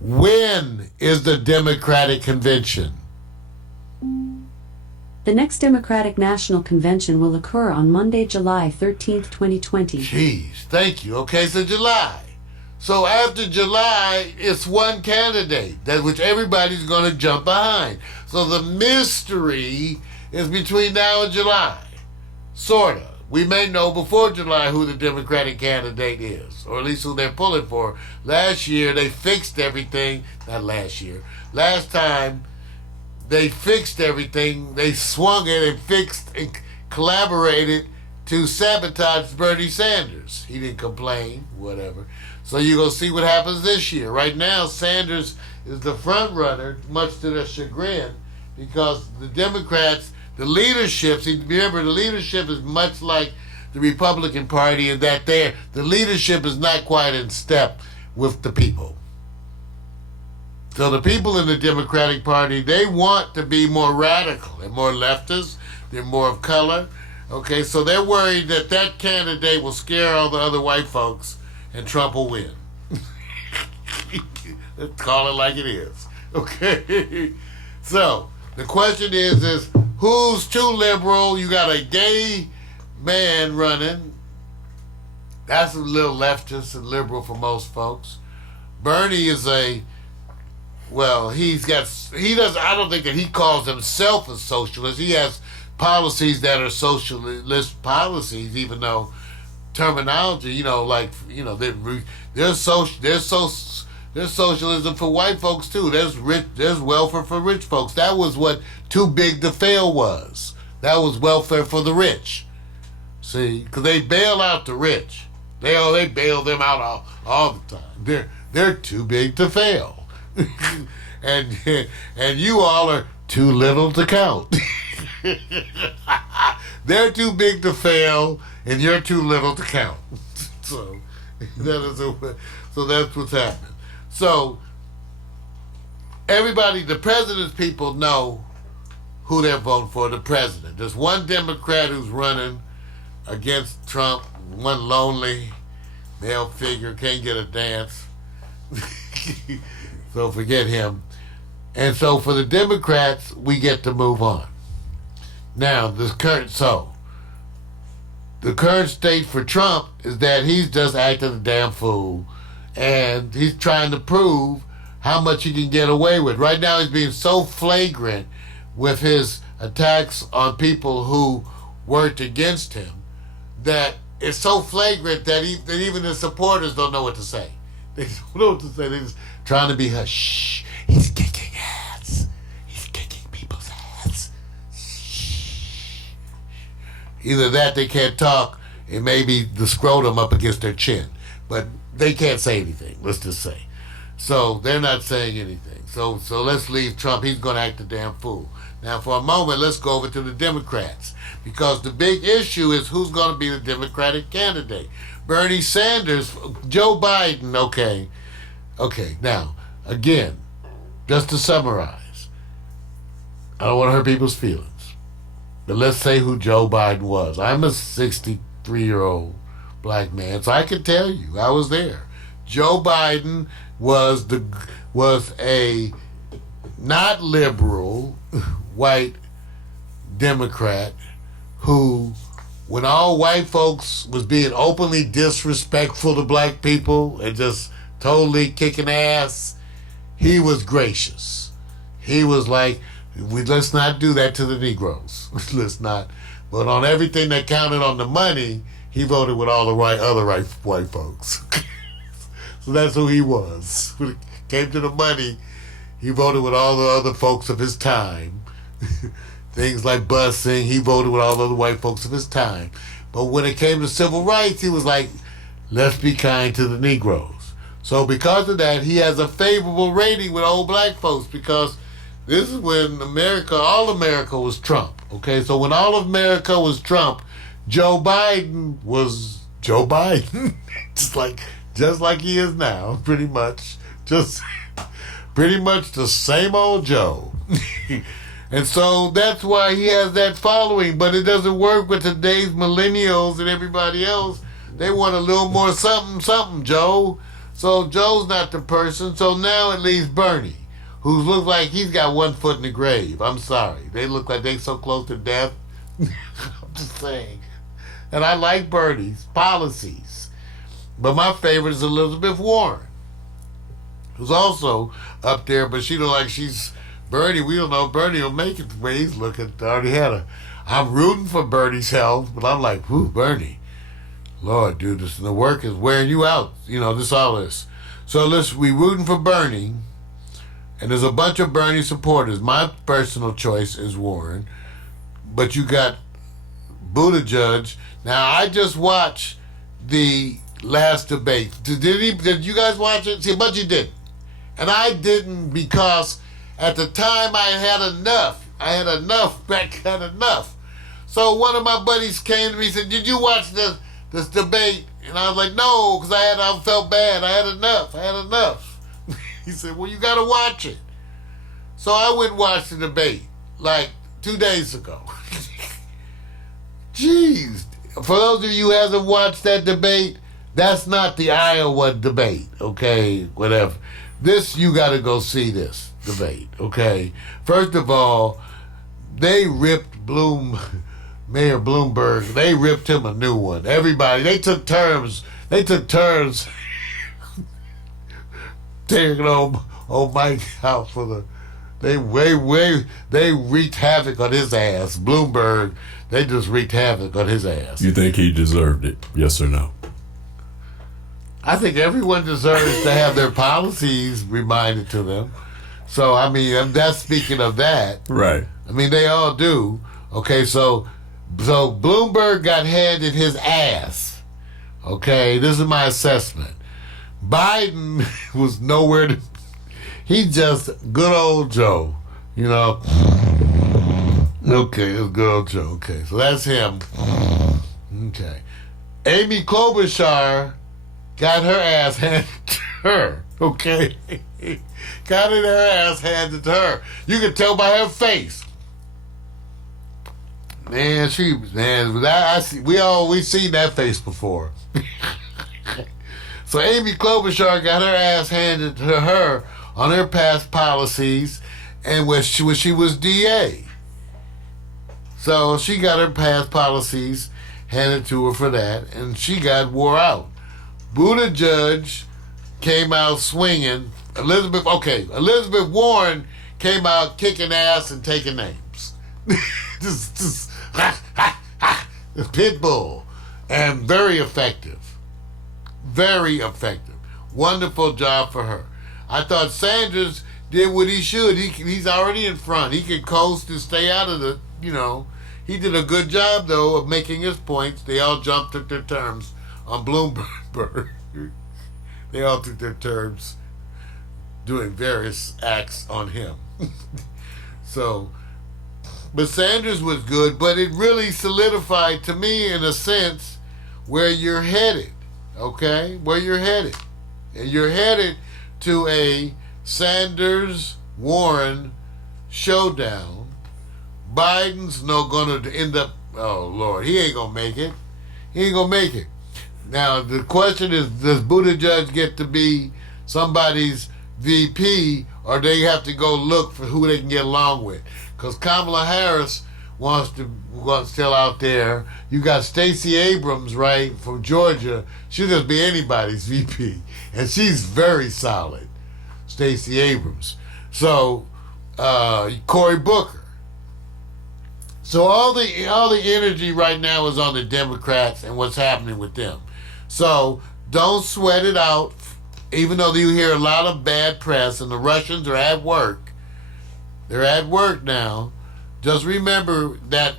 when is the Democratic convention? The next Democratic National Convention will occur on Monday, July 13th, 2020. Jeez, thank you. Okay, so July. So after July, it's one candidate, that which everybody's going to jump behind. So the mystery is between now and July. Sort of. We may know before July who the Democratic candidate is, or at least who they're pulling for. Last year, they fixed everything. Not last year. Last time, they fixed everything. They swung it and fixed and collaborated to sabotage Bernie Sanders. He didn't complain, whatever. So you're going to see what happens this year. Right now, Sanders is the front runner, much to their chagrin, because the Democrats, the leadership, see, remember, the leadership is much like the Republican Party in that the leadership is not quite in step with the people. So the people in the Democratic Party, they want to be more radical. They're more leftist. They're more of color. Okay, so they're worried that that candidate will scare all the other white folks and Trump will win. Let's call it like it is. Okay? So the question is who's too liberal? You got a gay man running. That's a little leftist and liberal for most folks. Bernie is I don't think that he calls himself a socialist. He has policies that are socialist policies, even though terminology, there's socialism for white folks too. There's welfare for rich folks. That was what Too Big to Fail was. That was welfare for the rich. See, because they bail out the rich. They bail them out all the time. They're too big to fail. and you all are too little to count. They're too big to fail, and you're too little to count. So that's what's happening. So everybody, the president's people know who they're voting for. The president. There's one Democrat who's running against Trump. One lonely male figure, can't get a dance. So forget him. And so for the Democrats, we get to move on. Now, the current state for Trump is that he's just acting a damn fool, and he's trying to prove how much he can get away with. Right now, he's being so flagrant with his attacks on people who worked against him that it's so flagrant that even the supporters don't know what to say. They don't know what to say. They're just trying to be hush. He's kicking ass. He's kicking people's ass. Shh. Either that, they can't talk, and maybe the scrotum up against their chin, but they can't say anything. Let's just say. So they're not saying anything. So let's leave Trump. He's going to act a damn fool. Now, for a moment, let's go over to the Democrats, because the big issue is who's going to be the Democratic candidate. Bernie Sanders, Joe Biden, okay. Now, again, just to summarize, I don't want to hurt people's feelings, but let's say who Joe Biden was. I'm a 63-year-old black man, so I can tell you, I was there. Joe Biden was was a not liberal white Democrat who, when all white folks was being openly disrespectful to black people and just totally kicking ass, he was gracious. He was like, let's not do that to the Negroes. Let's not. But on everything that counted on the money, he voted with all the other white folks. So that's who he was. When it came to the money, he voted with all the other folks of his time. Things like busing, he voted with all the other white folks of his time. But when it came to civil rights, he was like, let's be kind to the Negroes. So because of that, he has a favorable rating with old black folks, because this is when all America was Trump. Okay, so when all of America was Trump, Joe Biden was Joe Biden. just like he is now, pretty much. Just pretty much the same old Joe. And so that's why he has that following, but it doesn't work with today's millennials and everybody else. They want a little more something, Joe. So Joe's not the person. So now it leaves Bernie, who looks like he's got one foot in the grave. I'm sorry. They look like they're so close to death. I'm just saying. And I like Bernie's policies. But my favorite is Elizabeth Warren, who's also up there, but she look like she's Bernie. We don't know if Bernie will make it the way he's looking. I'm rooting for Bernie's health, but I'm like, whoo, Bernie. Lord, dude, the work is wearing you out. All this. So we rooting for Bernie, and there's a bunch of Bernie supporters. My personal choice is Warren, but you got Buttigieg. Now, I just watched the last debate. Did you guys watch it? See, but you didn't. And I didn't because at the time I had enough. Had enough. So one of my buddies came to me and said, did you watch this debate? And I was like, no, because I felt bad. I had enough. He said, well, you got to watch it. So I went and watched the debate like 2 days ago. Jeez. For those of you who hasn't watched that debate, that's not the Iowa debate, okay? Whatever. You got to go see this debate, okay? First of all, they ripped Mayor Bloomberg, they ripped him a new one. Everybody, they took turns taking old Mike out for they wreaked havoc on his ass. Bloomberg, they just wreaked havoc on his ass. You think he deserved it? Yes or no? I think everyone deserves to have their policies reminded to them. So, I mean, I'm not speaking of that. Right. I mean, they all do. Okay, so Bloomberg got handed his ass. Okay, this is my assessment. Biden was nowhere to... He just good old Joe, Okay, it's good old Joe. Okay, so that's him. Okay. Amy Klobuchar got her ass handed to her. Okay? Got her ass handed to her. You can tell by her face. Man, I see. We've seen that face before. So Amy Klobuchar got her ass handed to her on her past policies, and when she was DA. So she got her past policies handed to her for that, and she got wore out. Buttigieg came out swinging. Elizabeth Warren came out kicking ass and taking names. just pit bull, and very effective. Very effective. Wonderful job for her. I thought Sanders did what he should. He's already in front. He can coast and stay out of the, He did a good job, though, of making his points. They all jumped at their terms on Bloomberg. They all took their turns doing various acts on him. But Sanders was good, but it really solidified to me, in a sense, where you're headed, okay? Where you're headed. And you're headed to a Sanders-Warren showdown. Biden's not going to end up, oh, Lord, he ain't going to make it. He ain't going to make it. Now, the question is, does Buttigieg get to be somebody's VP, or they have to go look for who they can get along with. Because Kamala Harris wants still out there. You got Stacey Abrams, right, from Georgia. She'll just be anybody's VP, and she's very solid, Stacey Abrams. So Cory Booker. So all the energy right now is on the Democrats and what's happening with them. So don't sweat it out, even though you hear a lot of bad press and the Russians are at work. They're at work now. Just remember that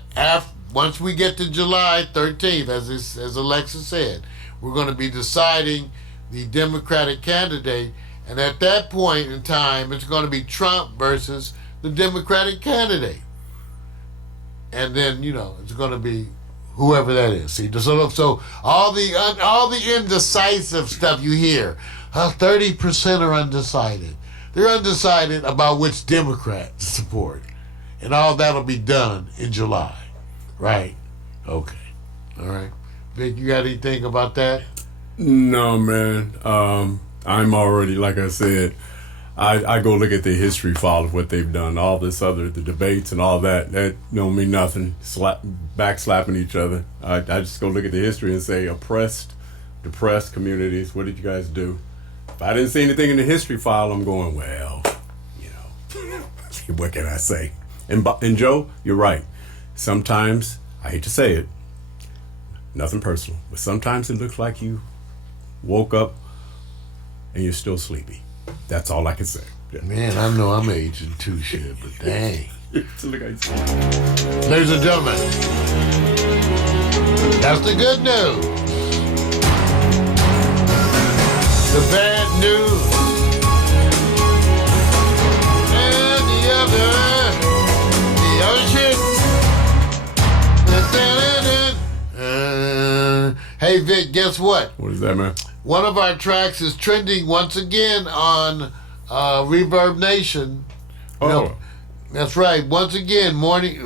once we get to July 13th, as Alexa said, we're going to be deciding the Democratic candidate. And at that point in time, it's going to be Trump versus the Democratic candidate. And then, it's going to be whoever that is. See, so all the indecisive stuff you hear, 30% are undecided. They're undecided about which Democrat to support. And all that'll be done in July. Right? Okay. All right. Vic, you got anything about that? No, man. I'm already, like I said, I go look at the history file of what they've done. All this the debates and all that don't mean nothing. Backslapping each other. I just go look at the history and say, oppressed, depressed communities, what did you guys do? If I didn't see anything in the history file, I'm going, well, what can I say? And Joe, you're right. Sometimes, I hate to say it, nothing personal, but sometimes it looks like you woke up and you're still sleepy. That's all I can say. Yeah. Man, I know I'm aging too, shit, but dang. Look how you see. Ladies and gentlemen, that's the good news. The bad news. And the other, the ocean. Hey, Vic, guess what? What is that, man? One of our tracks is trending once again on Reverb Nation. Oh. That's right. Once again,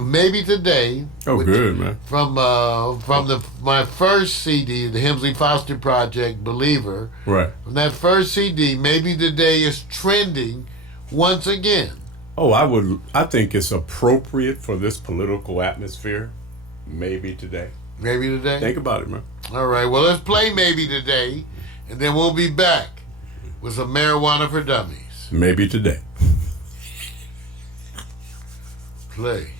maybe today. Oh, good, man. From my first CD, the Hemsley Foster Project, Believer. Right. From that first CD, maybe today is trending once again. Oh, I think it's appropriate for this political atmosphere. Maybe today. Maybe today? Think about it, man. All right. Well, let's play Maybe Today, and then we'll be back with some Marijuana for Dummies. Maybe today. Play.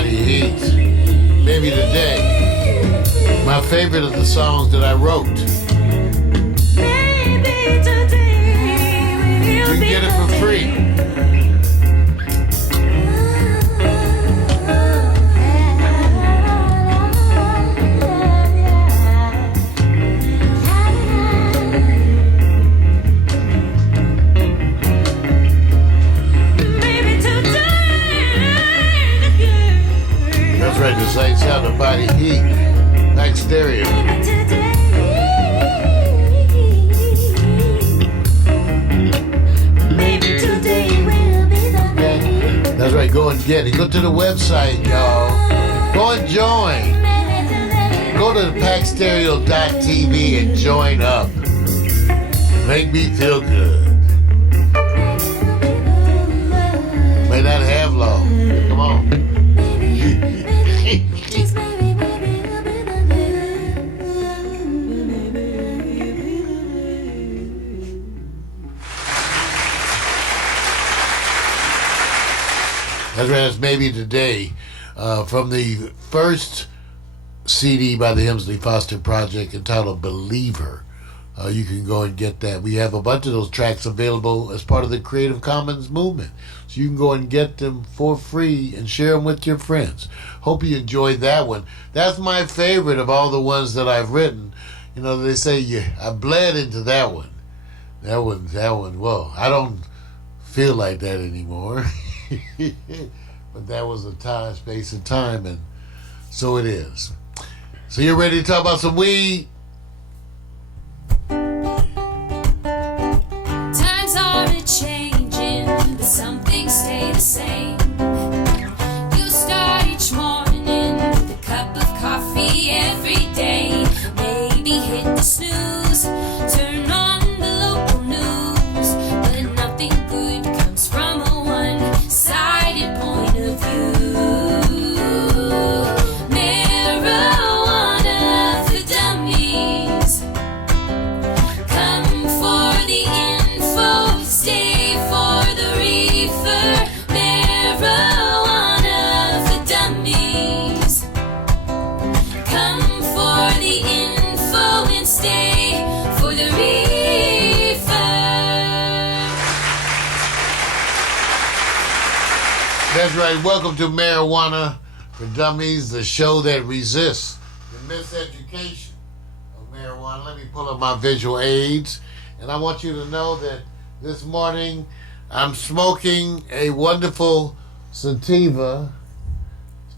body heat. Maybe today. My favorite of the songs that I wrote. You can get it for free. That's right, the sights out the body heat. Pax Stereo. That's right, go and get it. Go to the website, y'all. Go and join. Go to PaxStereo.tv and join up. Make me feel good. May not have long. Come on. That's right, it's Maybe Today, from the first CD by the Hemsley Foster Project entitled Believer. You can go and get that. We have a bunch of those tracks available as part of the Creative Commons movement. So you can go and get them for free and share them with your friends. Hope you enjoyed that one. That's my favorite of all the ones that I've written. You know, they say, yeah, I bled into that one. That one, well, I don't feel like that anymore. But that was a time, space, and time, and so it is. So you're ready to talk about some weed? Times are a-changing, but some things stay the same. You start each morning with a cup of coffee every day. Maybe hit the snooze, turn on the local news, but nothing good comes from a one-sided point of view. Marijuana for dummies. Come for the info, stay for the reefer. Marijuana for dummies. Come for the info and stay for the reefer. That's right. Welcome to Marijuana for Dummies, the show that resists the miseducation of marijuana. Let me pull up my visual aids, and I want you to know that this morning I'm smoking a wonderful sativa.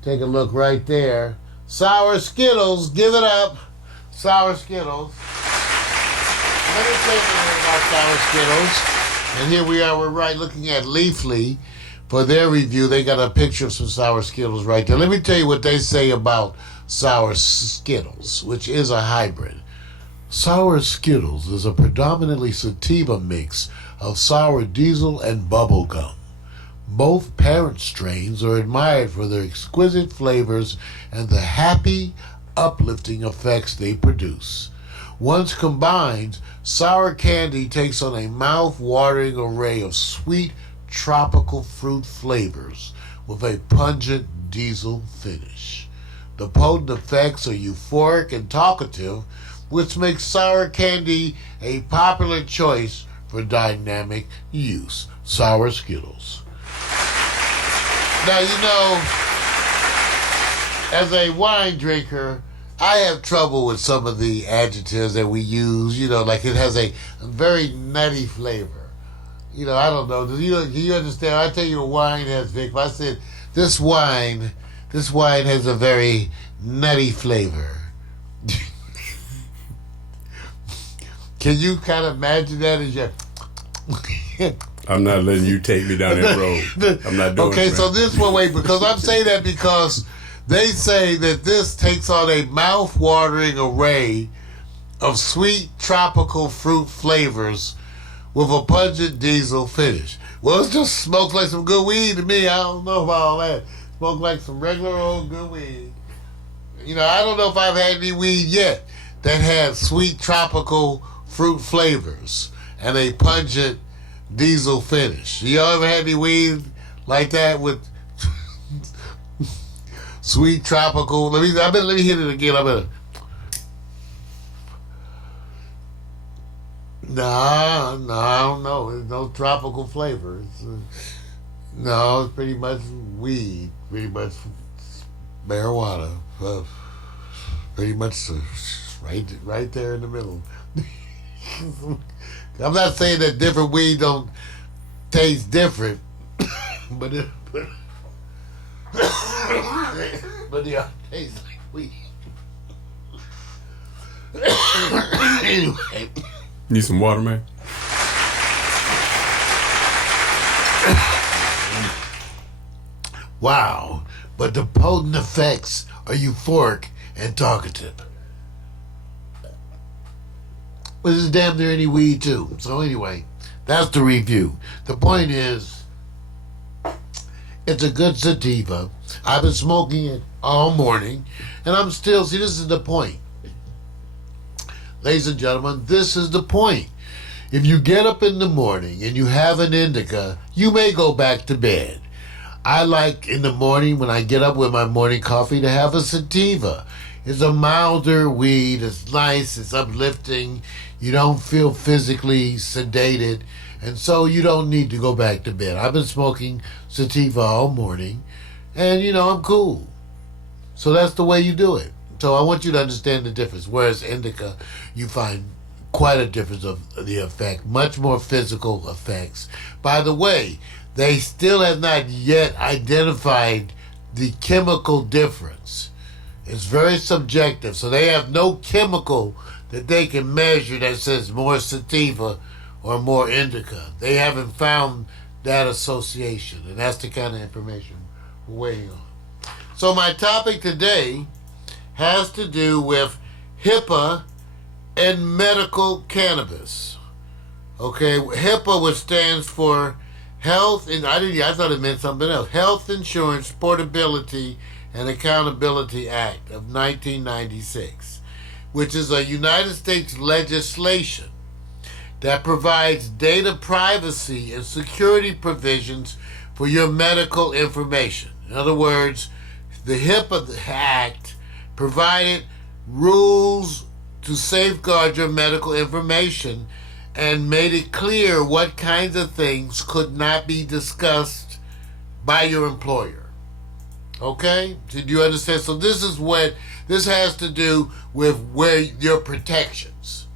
Take a look right there. Sour Skittles. Give it up. Sour Skittles. Let me tell you a little about Sour Skittles. And here we are. We're right looking at Leafly for their review. They got a picture of some Sour Skittles right there. Let me tell you what they say about Sour Skittles, which is a hybrid. Sour Skittles is a predominantly sativa mix of sour diesel and bubble gum. Both parent strains are admired for their exquisite flavors and the happy, uplifting effects they produce. Once combined, sour candy takes on a mouth-watering array of sweet, tropical fruit flavors with a pungent diesel finish. The potent effects are euphoric and talkative, which makes sour candy a popular choice for dynamic use. Sour Skittles. Now, you know, as a wine drinker, I have trouble with some of the adjectives that we use, you know, like it has a very nutty flavor. You know, I don't know. Do you understand? I tell you a wine has, Vic, if I said, this wine has a very nutty flavor. Can you kind of imagine that as your... I'm not letting you take me down that road. I'm not doing it. Okay, so this one, wait, because I'm saying that because they say that this takes on a mouth-watering array of sweet tropical fruit flavors with a pungent diesel finish. Well, it just smokes like some good weed to me. I don't know about all that. Smoke like some regular old good weed. You know, I don't know if I've had any weed yet that had sweet tropical fruit flavors and a pungent diesel finish. You ever had any weed like that with Sweet tropical. Let me hit it again. No, I don't know. There's no tropical flavor. It's pretty much weed. Pretty much marijuana. Pretty much right there in the middle. I'm not saying that different weed don't taste different, but they all taste like weed. Anyway. Need some water, man? Wow, but the potent effects are euphoric and talkative. But there's damn near any weed too. So anyway, that's the review. The point is, it's a good sativa. I've been smoking it all morning, and I'm still, see, this is the point. Ladies and gentlemen, this is the point. If you get up in the morning and you have an indica, you may go back to bed. I like in the morning when I get up with my morning coffee to have a sativa. It's a milder weed. It's nice. It's uplifting. You don't feel physically sedated. And so you don't need to go back to bed. I've been smoking sativa all morning. And, I'm cool. So that's the way you do it. So I want you to understand the difference. Whereas indica, you find quite a difference of the effect. Much more physical effects. By the way, they still have not yet identified the chemical difference. It's very subjective. So they have no chemical that they can measure that says more sativa or more indica. They haven't found that association. And that's the kind of information we're waiting on. So my topic today has to do with HIPAA and medical cannabis. Okay, HIPAA, which stands for Health, and I thought it meant something else. Health Insurance Portability and Accountability Act of 1996, which is a United States legislation that provides data privacy and security provisions for your medical information. In other words, the HIPAA Act provided rules to safeguard your medical information and made it clear what kinds of things could not be discussed by your employer. Okay? So do you understand? So this has to do with where your protections,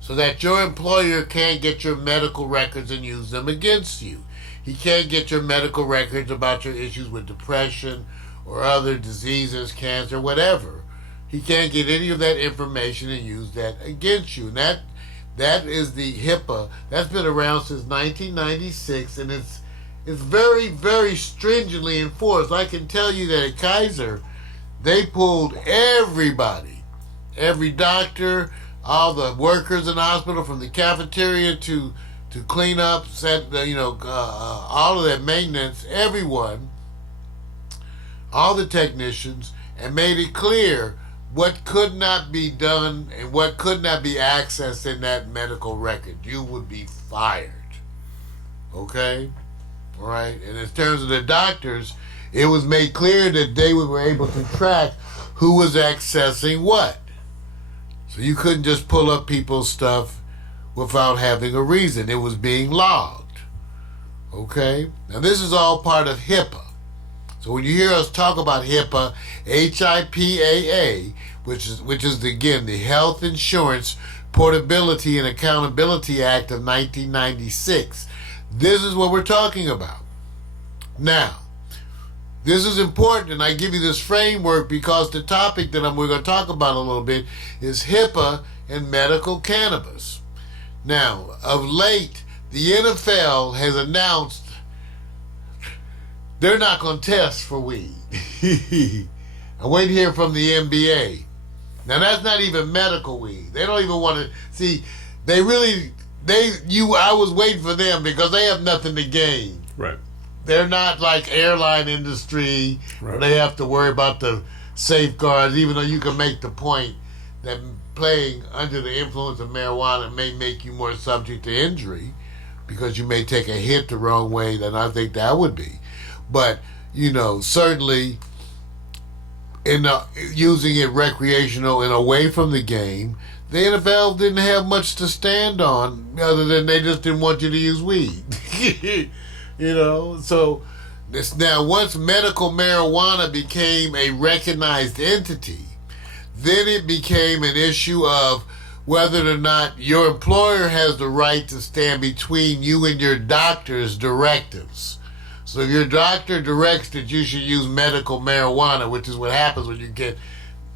so that your employer can't get your medical records and use them against you. He can't get your medical records about your issues with depression or other diseases, cancer, whatever. He can't get any of that information and use that against you. And that is the HIPAA. That's been around since 1996, and it's very, very stringently enforced. I can tell you that at Kaiser, they pulled everybody, every doctor, all the workers in the hospital, from the cafeteria to clean up, all of that maintenance, everyone, all the technicians, and made it clear what could not be done and what could not be accessed in that medical record. You would be fired. Okay? All right? And in terms of the doctors, it was made clear that they were able to track who was accessing what. So you couldn't just pull up people's stuff without having a reason. It was being logged. Okay? Now this is all part of HIPAA. So when you hear us talk about HIPAA, HIPAA, which is again the Health Insurance Portability and Accountability Act of 1996, this is what we're talking about. Now, this is important, and I give you this framework because the topic that we're going to talk about a little bit is HIPAA and medical cannabis. Now, of late, the NFL has announced they're not going to test for weed. I'm waiting to hear from the NBA. Now, that's not even medical weed. They don't even want to see. I was waiting for them because they have nothing to gain. Right. They're not like airline industry where they have to worry about the safeguards, even though you can make the point that playing under the influence of marijuana may make you more subject to injury because you may take a hit the wrong way than I think that would be. But, certainly in using it recreational and away from the game, the NFL didn't have much to stand on other than they just didn't want you to use weed. So this now once medical marijuana became a recognized entity, then it became an issue of whether or not your employer has the right to stand between you and your doctor's directives. So if your doctor directs that you should use medical marijuana, which is what happens when you get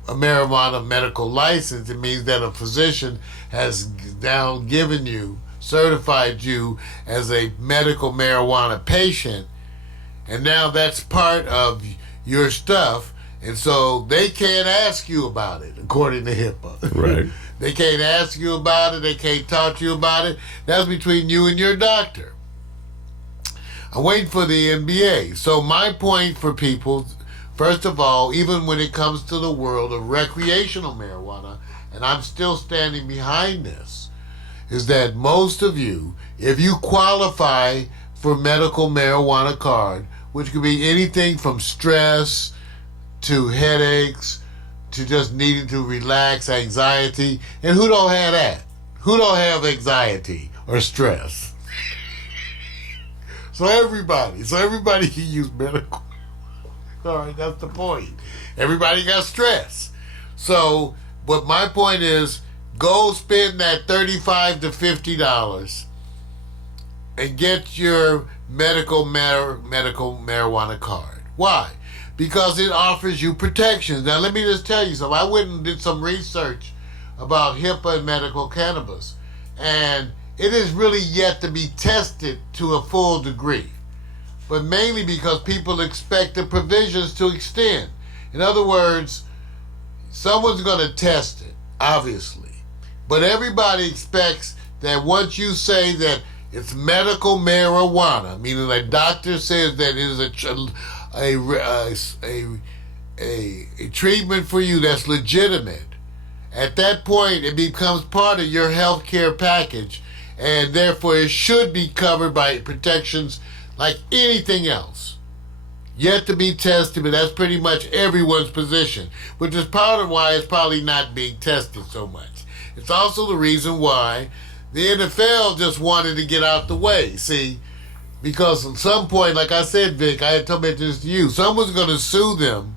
a marijuana medical license, it means that a physician has now given you, certified you as a medical marijuana patient, and now that's part of your stuff, and so they can't ask you about it, according to HIPAA. Right. They can't ask you about it, they can't talk to you about it. That's between you and your doctor. I'm waiting for the NBA. So my point for people, first of all, even when it comes to the world of recreational marijuana, and I'm still standing behind this, is that most of you, if you qualify for medical marijuana card, which could be anything from stress to headaches to just needing to relax, anxiety, and who don't have that? Who don't have anxiety or stress? So everybody can use medical. All right, that's the point. Everybody got stress. So, but my point is, go spend that $35 to $50 and get your medical marijuana card. Why? Because it offers you protections. Now, let me just tell you something. I went and did some research about HIPAA and medical cannabis, and it is really yet to be tested to a full degree, but mainly because people expect the provisions to extend. In other words, someone's going to test it, obviously, but everybody expects that once you say that it's medical marijuana, meaning a doctor says that it is a treatment for you that's legitimate, at that point it becomes part of your health care package, and therefore it should be covered by protections like anything else. Yet to be tested, but that's pretty much everyone's position, which is part of why it's probably not being tested so much. It's also the reason why the NFL just wanted to get out the way, see, because at some point, like I said, Vic, I had told this to you, someone's going to sue them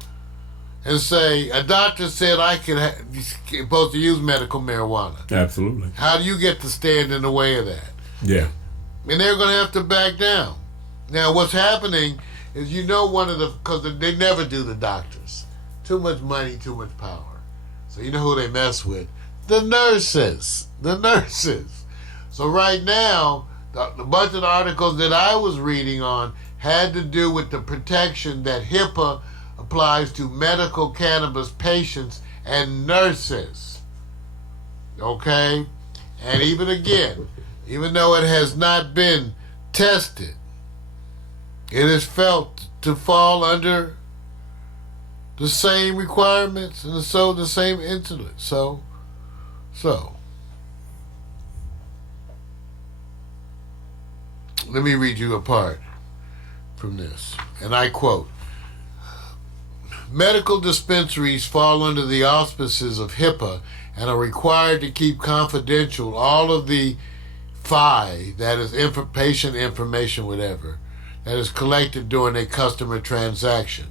and say, a doctor said I you're supposed to use medical marijuana. Absolutely. How do you get to stand in the way of that? Yeah. And they're going to have to back down. Now, what's happening is, because they never do the doctors. Too much money, too much power. So you know who they mess with? The nurses. The nurses. So right now, the bunch of the articles that I was reading on had to do with the protection that HIPAA applies to medical cannabis patients and nurses. Okay? And even though it has not been tested, it is felt to fall under the same requirements and so the same incident. So let me read you a part from this, and I quote, medical dispensaries fall under the auspices of HIPAA and are required to keep confidential all of the that is patient information, whatever, that is collected during a customer transaction.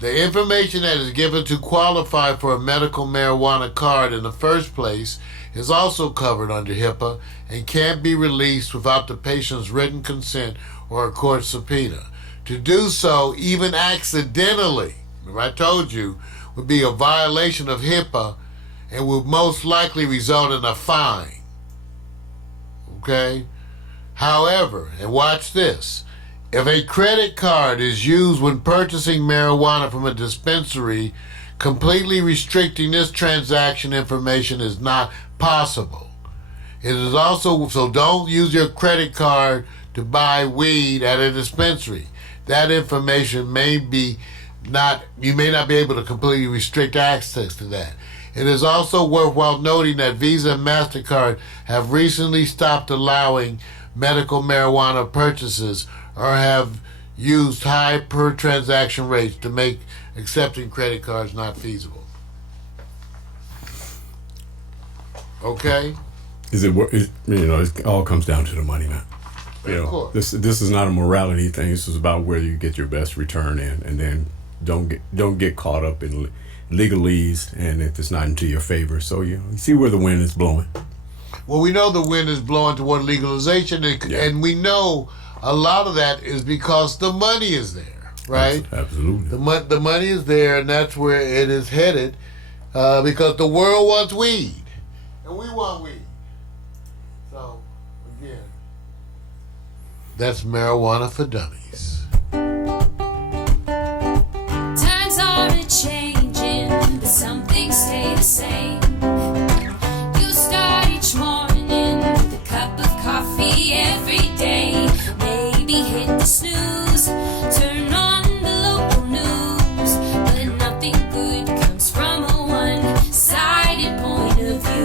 The information that is given to qualify for a medical marijuana card in the first place is also covered under HIPAA and can't be released without the patient's written consent or a court subpoena. To do so, even accidentally, I told you, would be a violation of HIPAA and would most likely result in a fine. Okay? However, and watch this, if a credit card is used when purchasing marijuana from a dispensary, completely restricting this transaction information is not possible. It is also, so don't use your credit card to buy weed at a dispensary. That information you may not be able to completely restrict access to that. It is also worthwhile noting that Visa and MasterCard have recently stopped allowing medical marijuana purchases or have used high per transaction rates to make accepting credit cards not feasible. Okay? It all comes down to the money, man. Of course. This is not a morality thing. This is about whether you get your best return in, and then don't get caught up in legalese, and if it's not into your favor. So you see where the wind is blowing. Well, we know the wind is blowing toward legalization, and we know a lot of that is because the money is there, right? Absolutely. The money is there, and that's where it is headed, because the world wants weed, and we want weed. So, again, that's marijuana for dummies. Times are a-changing, but some things stay the same. You start each morning with a cup of coffee every day. Maybe hit the snooze, turn on the local news, but nothing good comes from a one-sided point of view.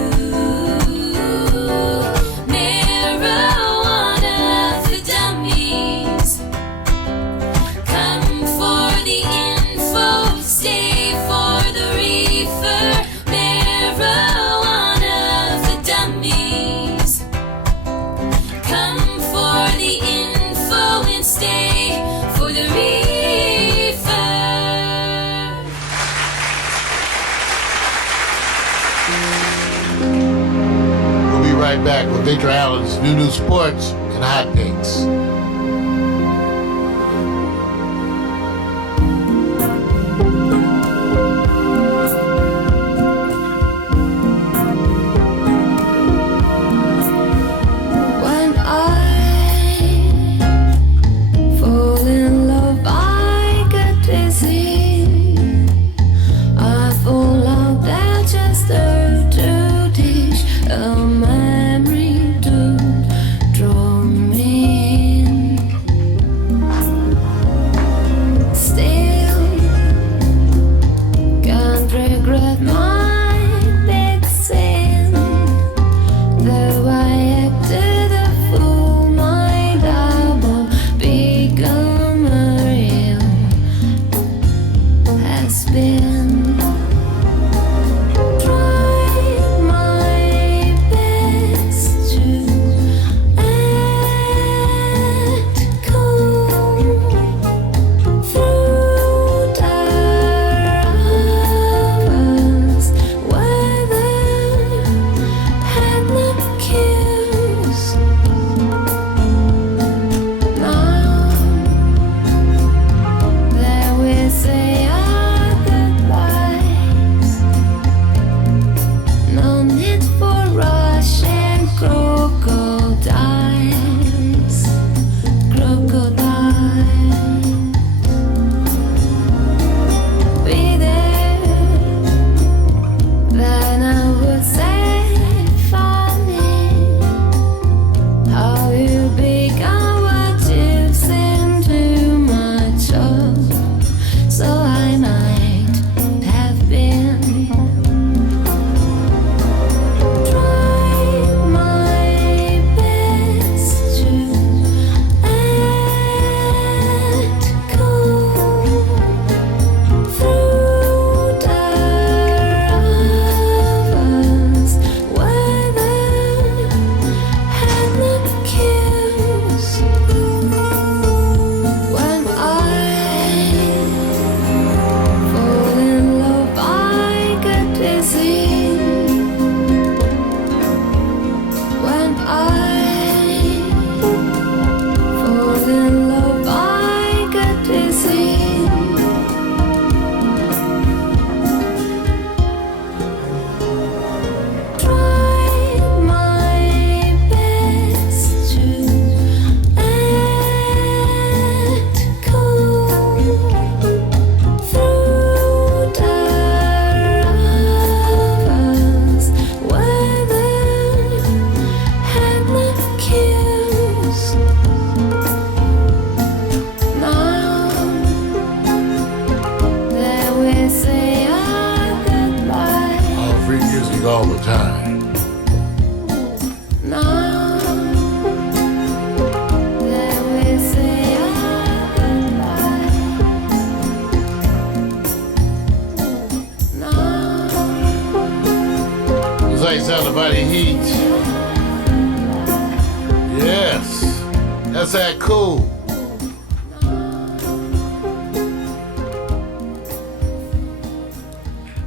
Marijuana for dummies. Come for the info, stay for the reefer. Marijuana for dummies. Come for the info and stay for the reefer. We'll be right back with Victor Allen's new sports and hot takes. When I fall in love, I get dizzy. I fall out there just to teach a memory to draw me in. Still can't regret my big sin. Though I acted a fool, my double become real has been. Tried my best to act cool through hours. Weather had no cues. Now that we say our goodbyes, no need for rush and crocodiles. Be there, then I would say funny how you become what you've seen too much of. So I might have been. Tried my best to act cool through hours. Weather had no cues. When I fall in love, I get dizzy. When I fall in love, I get dizzy. Tried my best to act cool through hours. Weather had no cues. Now that we say our goodbyes. All free music all the time. Now that we say our goodbyes. like Sound Body Heat. Yes. That's that cool.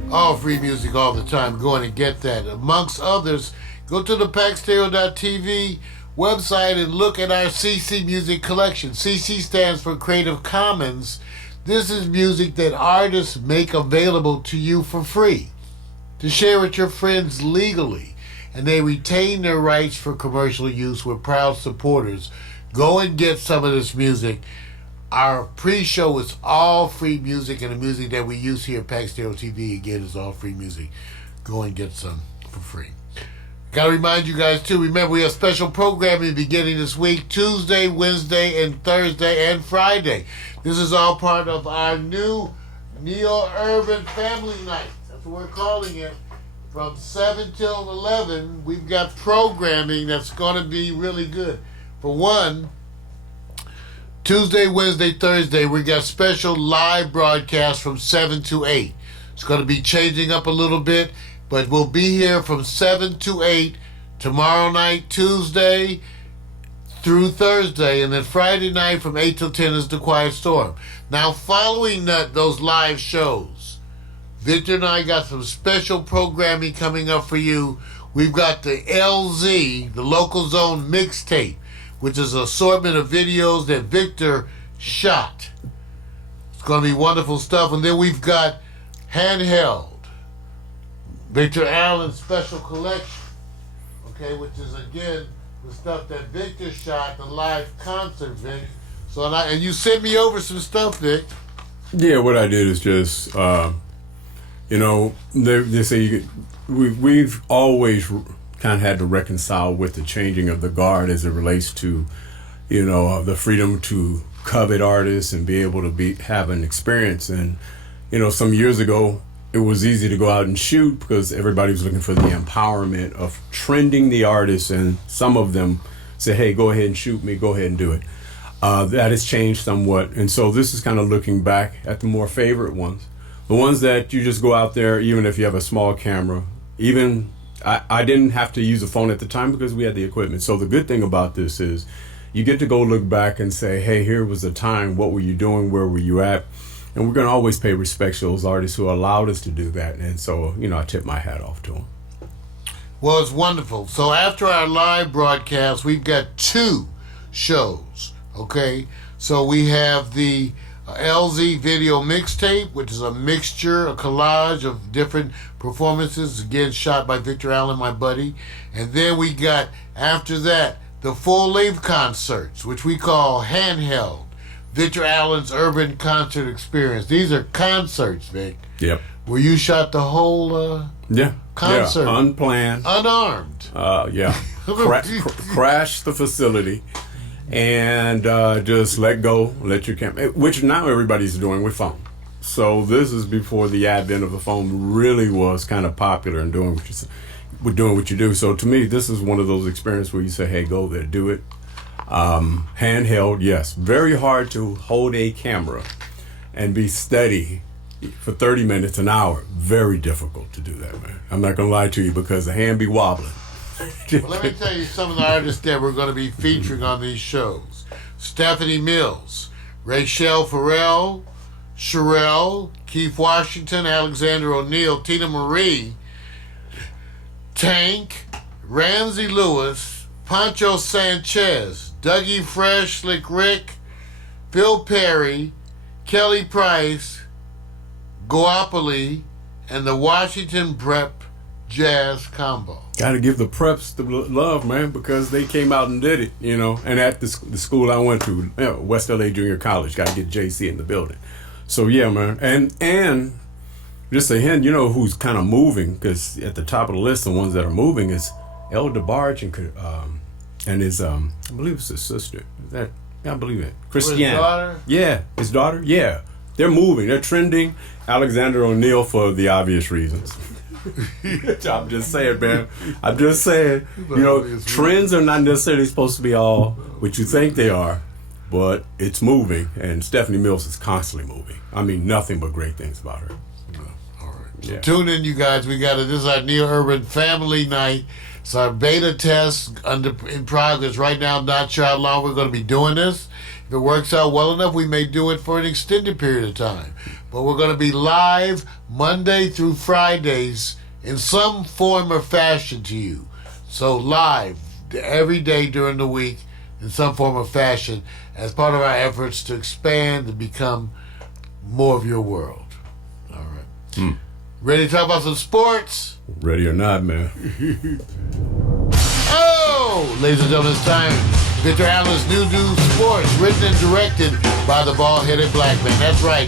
All free music all the time. Go in and get that. Amongst others, go to the Pax Stereo TV website and look at our CC music collection. CC stands for Creative Commons. This is music that artists make available to you for free to share with your friends legally, and they retain their rights for commercial use. We're proud supporters. Go and get some of this music. Our pre-show is all free music, and the music that we use here at Pax Stereo TV, again, is all free music. Go and get some for free. Got to remind you guys, too, remember we have special programming beginning this week, Tuesday, Wednesday, and Thursday, and Friday. This is all part of our new Neo-Urban Family Night. That's what we're calling it. From 7 till 11, we've got programming that's going to be really good. For one, Tuesday, Wednesday, Thursday, we got special live broadcasts from 7 to 8. It's going to be changing up a little bit, but we'll be here from 7 to 8 tomorrow night, Tuesday through Thursday, and then Friday night from 8 till 10 is The Quiet Storm. Now, following those live shows, Victor and I got some special programming coming up for you. We've got the LZ, the Local Zone Mixtape, which is an assortment of videos that Victor shot. It's going to be wonderful stuff. And then we've got Handheld, Victor Allen's special collection, okay, which is, again, the stuff that Victor shot, the live concert, Vic. So, and you sent me over some stuff, Vic. Yeah, what I did is just, they say we've always kind of had to reconcile with the changing of the guard as it relates to, the freedom to covet artists and be able to have an experience. And, some years ago, it was easy to go out and shoot because everybody was looking for the empowerment of trending the artists, and some of them say, hey, go ahead and shoot me, go ahead and do it. That has changed somewhat. And so this is kind of looking back at the more favorite ones. The ones that you just go out there, even if you have a small camera, even I didn't have to use a phone at the time because we had the equipment. So the good thing about this is you get to go look back and say, hey, here was the time. What were you doing? Where were you at? And we're going to always pay respect to those artists who allowed us to do that. And so, I tip my hat off to them. Well, it's wonderful. So after our live broadcast, we've got 2 shows, okay? So we have the LZ video mixtape, which is a mixture, a collage of different performances, again shot by Victor Allen, my buddy. And then we got, after that, the full-length concerts, which we call Handheld, Victor Allen's Urban Concert Experience. These are concerts, Vic. Yep. Where you shot the whole concert. Yeah, unplanned. Unarmed. Crash the facility. And just let go, let your camera, which now everybody's doing with phone. So this is before the advent of the phone really was kind of popular and doing what you do. So to me, this is one of those experiences where you say, hey, go there, do it. Handheld, yes. Very hard to hold a camera and be steady for 30 minutes, an hour. Very difficult to do that, man. I'm not going to lie to you because the hand be wobbling. Well, let me tell you some of the artists that we're going to be featuring on these shows. Stephanie Mills, Rachelle Farrell, Sherelle, Keith Washington, Alexander O'Neill, Tina Marie, Tank, Ramsey Lewis, Pancho Sanchez, Dougie Fresh, Slick Rick, Phil Perry, Kelly Price, Goapoli, and the Washington Prep Jazz Combo. Got to give the preps the love, man, because they came out and did it, And at the school I went to, West LA Junior College, got to get JC in the building. So yeah, man, and just a hint, who's kind of moving, because at the top of the list, the ones that are moving is El DeBarge and his I believe it's his sister. I believe it. Christiane. His daughter? Yeah, his daughter. Yeah, they're moving. They're trending. Alexander O'Neill for the obvious reasons. I'm just saying, man. I'm just saying. Trends are not necessarily supposed to be all what you think they are, but it's moving. And Stephanie Mills is constantly moving. I mean, nothing but great things about her. All right. Yeah. Tune in, you guys. This is our Neo Urban Family Night. It's our beta test in progress right now. Not sure how long we're going to be doing this. If it works out well enough, we may do it for an extended period of time. But we're going to be live Monday through Fridays in some form or fashion to you. So live every day during the week in some form or fashion as part of our efforts to expand and become more of your world. All right. Ready to talk about some sports? Ready or not, man. Oh, ladies and gentlemen, it's time. Victor Allen's New Sports, written and directed by the bald-headed black man. That's right,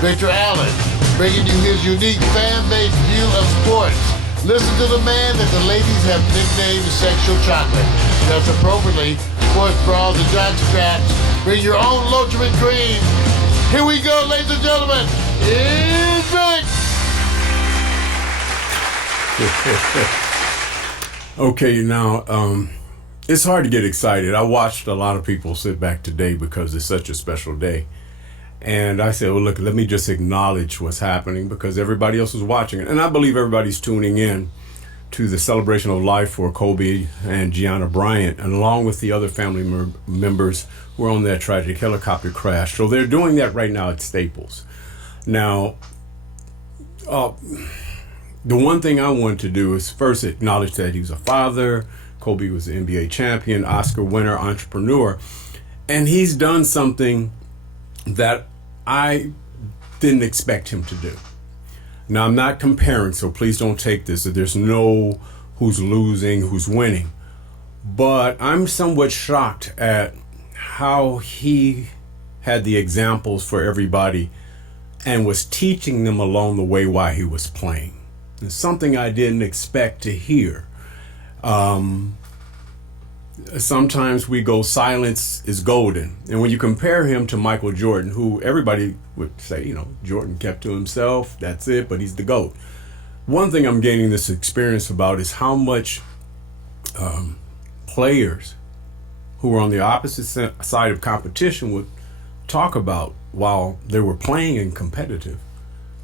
Victor Allen, bringing you his unique fan-based view of sports. Listen to the man that the ladies have nicknamed Sexual Chocolate. Dress appropriately, sports bras and jock straps. Bring your own Lotrimin cream. Here we go, ladies and gentlemen. Here's Vic. Okay, now, it's hard to get excited. I watched a lot of people sit back today because it's such a special day. And I said, well, look, let me just acknowledge what's happening because everybody else is watching it. And I believe everybody's tuning in to the celebration of life for Kobe and Gianna Bryant, and along with the other family members who were on that tragic helicopter crash. So they're doing that right now at Staples. Now, the one thing I want to do is first acknowledge that he was a father. Kobe was an NBA champion, Oscar winner, entrepreneur, and he's done something that I didn't expect him to do. Now, I'm not comparing, so please don't take this. There's no who's losing, who's winning. But I'm somewhat shocked at how he had the examples for everybody and was teaching them along the way while he was playing. It's something I didn't expect to hear. Sometimes we go, silence is golden. And when you compare him to Michael Jordan, who everybody would say, Jordan kept to himself, that's it, but he's the GOAT. One thing I'm gaining this experience about is how much players who were on the opposite side of competition would talk about while they were playing and competitive,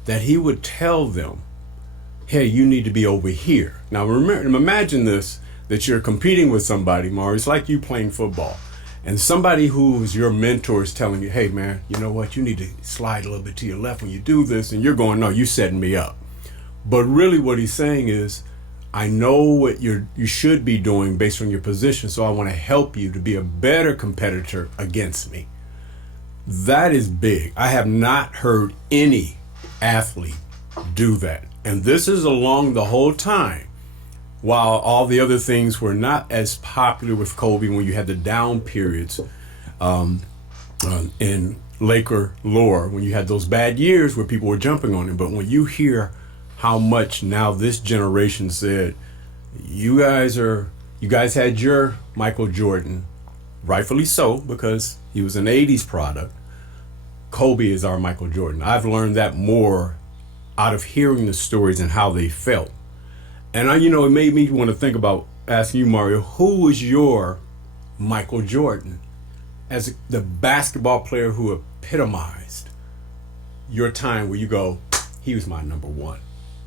that he would tell them, hey, you need to be over here. Now, remember, imagine this, that you're competing with somebody, Maury. It's like you playing football. And somebody who's your mentor is telling you, hey, man, you know what? You need to slide a little bit to your left when you do this. And you're going, no, you're setting me up. But really what he's saying is, I know what you should be doing based on your position, so I want to help you to be a better competitor against me. That is big. I have not heard any athlete do that. And this is along the whole time, while all the other things were not as popular with Kobe when you had the down periods in Laker lore, when you had those bad years where people were jumping on him. But when you hear how much now this generation said, you guys had your Michael Jordan, rightfully so, because he was an 80s product. Kobe is our Michael Jordan. I've learned that more out of hearing the stories and how they felt. And it made me want to think about asking you, Mario, who was your Michael Jordan as the basketball player who epitomized your time where you go, he was my number one?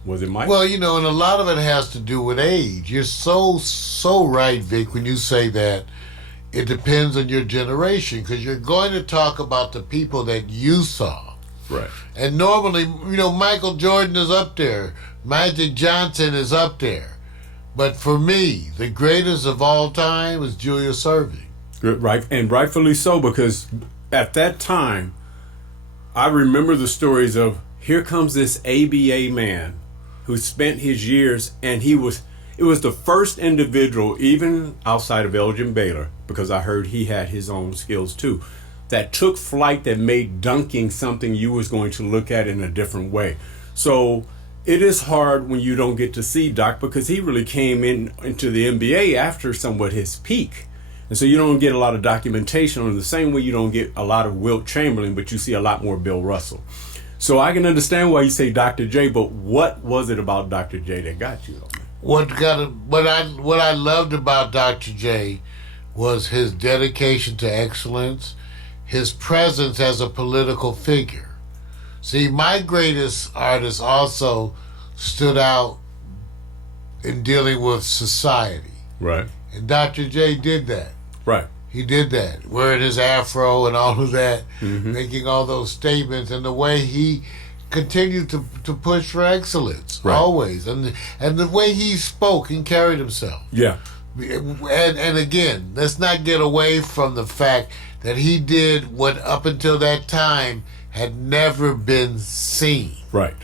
Was it Mike? Well, and a lot of it has to do with age. You're so right, Vic, when you say that it depends on your generation, because you're going to talk about the people that you saw. Right. And normally, Michael Jordan is up there. Magic Johnson is up there. But for me, the greatest of all time was Julius Erving. Right, and rightfully so, because at that time, I remember the stories of, here comes this ABA man who spent his years, and it was the first individual, even outside of Elgin Baylor, because I heard he had his own skills too, that took flight, that made dunking something you was going to look at in a different way. So it is hard when you don't get to see Doc, because he really came into the NBA after somewhat his peak. And so you don't get a lot of documentation on it, the same way you don't get a lot of Wilt Chamberlain, but you see a lot more Bill Russell. So I can understand why you say Dr. J, but what was it about Dr. J that got you? What I loved about Dr. J was his dedication to excellence, his presence as a political figure. See, my greatest artist also stood out in dealing with society. Right. And Dr. J did that. Right. He did that, wearing his afro and all of that, making all those statements, and the way he continued to push for excellence, always, and the way he spoke and carried himself. Yeah. And again, let's not get away from the fact that he did what up until that time had never been seen. Right.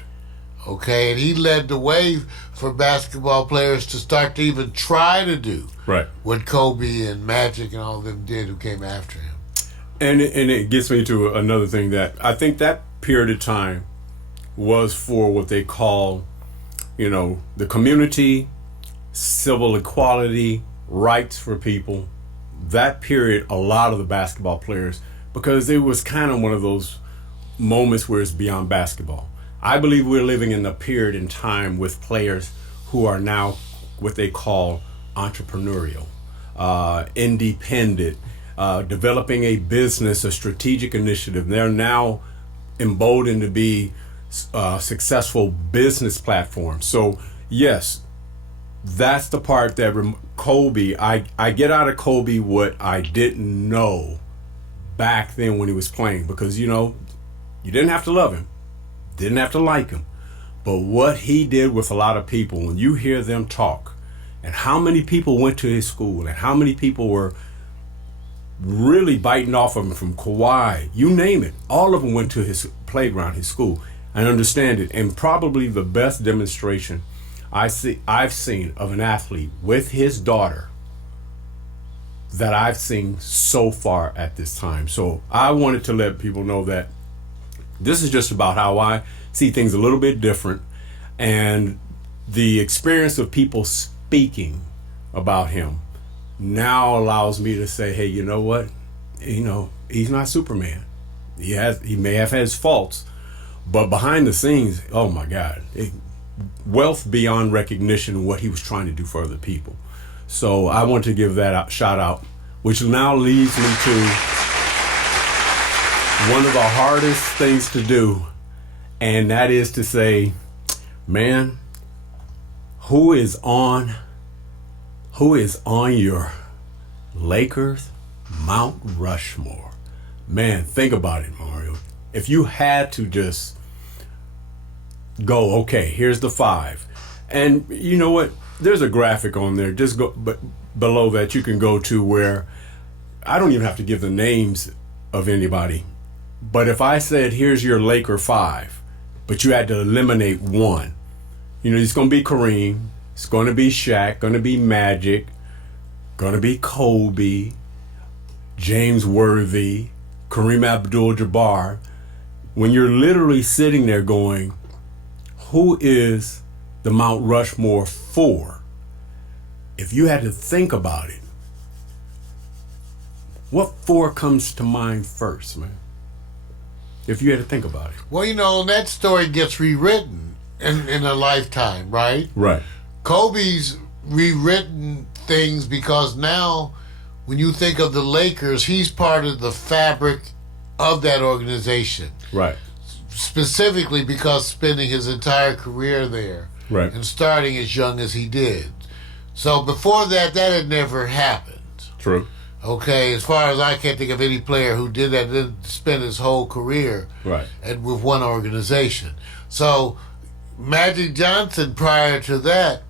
Okay, and he led the way for basketball players to start to even try to do what Kobe and Magic and all of them did who came after him. And it gets me to another thing, that I think that period of time was for what they call, the community, civil equality, rights for people. That period, a lot of the basketball players, because it was kind of one of those moments where it's beyond basketball. I believe we're living in a period in time with players who are now what they call entrepreneurial, independent, developing a business, a strategic initiative. They're now emboldened to be successful business platforms. So yes, that's the part that Kobe, I get out of Kobe what I didn't know back then when he was playing, because you didn't have to love him, didn't have to like him, but what he did with a lot of people, when you hear them talk and how many people went to his school and how many people were really biting off of him, from Kawhi, you name it, all of them went to his playground, his school, and understand it. And probably the best demonstration I've seen of an athlete with his daughter that I've seen so far at this time. So I wanted to let people know that this is just about how I see things a little bit different, and the experience of people speaking about him now allows me to say, hey, you know what? He's not Superman. He may have his faults, but behind the scenes, oh my God, wealth beyond recognition, what he was trying to do for other people. So I want to give that shout out, which now leads me to one of the hardest things to do, and that is to say, man, who is on your Lakers Mount Rushmore? Man, think about it, Mario. If you had to just go, okay, here's the 5. And you know what? There's a graphic on there. Just go, but below that you can go to where I don't even have to give the names of anybody. But if I said, here's your Laker 5, but you had to eliminate one, it's going to be Kareem, it's going to be Shaq, going to be Magic, going to be Kobe, James Worthy, Kareem Abdul-Jabbar. When you're literally sitting there going, who is the Mount Rushmore for? If you had to think about it, what 4 comes to mind first, man? If you had to think about it. Well, that story gets rewritten in a lifetime, right? Right. Kobe's rewritten things because now when you think of the Lakers, he's part of the fabric of that organization. Right. Specifically because spending his entire career there. Right. And starting as young as he did. So before that had never happened. True. Okay, as far as I can't think of any player who did that, didn't spend his whole career and with one organization. So Magic Johnson, prior to that,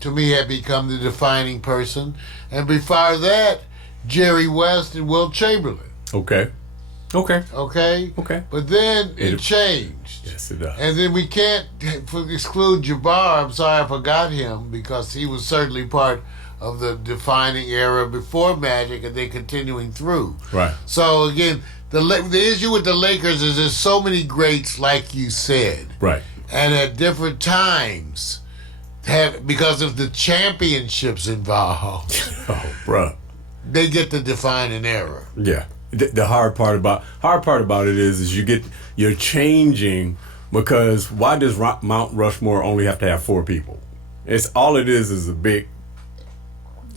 to me had become the defining person. And before that, Jerry West and Wilt Chamberlain. Okay. But then it changed. Yes, it does. And then we can't exclude Jabbar. I'm sorry I forgot him, because he was certainly part of the defining era before Magic and then continuing through. Right. So again, the issue with the Lakers is there's so many greats, like you said. Right. And at different times, because of the championships involved. Oh, bro. They get to define an era. Yeah. The hard part about it is you're changing, because why does Mount Rushmore only have to have 4 people? It's all it is a big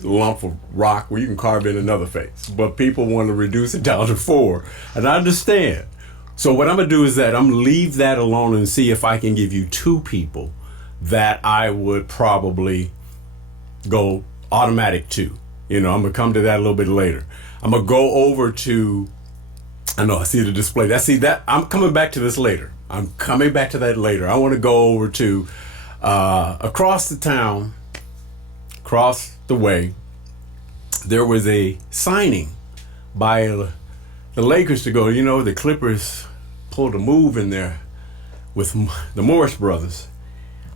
lump of rock where you can carve in another face, but people want to reduce it down to 4, and I understand. So what I'm gonna do is that I'm gonna leave that alone and see if I can give you 2 people that I would probably go automatic to. I'm gonna come to that a little bit later. I'm gonna go over to. I know I see the display. I'm coming back to this later. I'm coming back to that later. I want to go over to across the town, across the way. There was a signing by the Lakers to go. The Clippers pulled a move in there with the Morris brothers,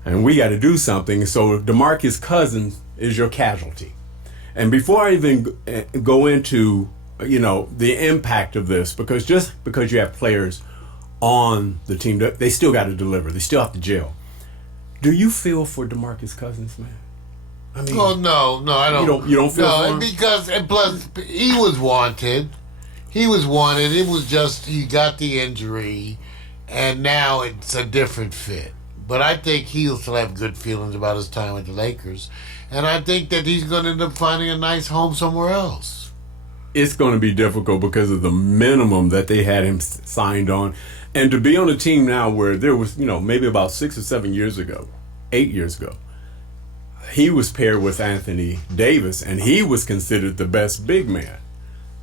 and we got to do something. So DeMarcus Cousins is your casualty. And before I even go into the impact of this, because just because you have players on the team, they still got to deliver. They still have to gel. Do you feel for DeMarcus Cousins, man? I mean, no, I don't. You don't feel for him? Because, and plus, he was wanted. It was just he got the injury, and now it's a different fit. But I think he'll still have good feelings about his time with the Lakers, and I think that he's going to end up finding a nice home somewhere else. It's going to be difficult because of the minimum that they had him signed on. And to be on a team now where there was, maybe about 6 or 7 years ago, 8 years ago, he was paired with Anthony Davis, and he was considered the best big man.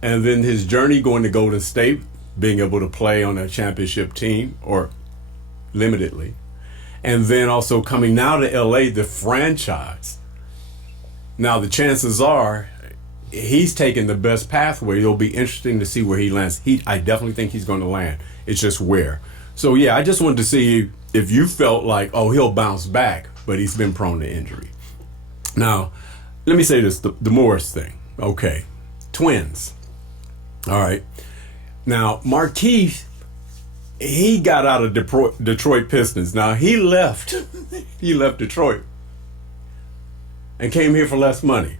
And then his journey going to Golden State, being able to play on a championship team, or limitedly, and then also coming now to LA, the franchise. Now, the chances are he's taking the best pathway. It'll be interesting to see where he lands. I definitely think he's going to land. It's just where. So, yeah, I just wanted to see if you felt like, he'll bounce back, but he's been prone to injury. Now, let me say this, the Morris thing. Okay, twins. All right. Now, Marquise, he got out of Detroit Pistons. Now, he left Detroit and came here for less money.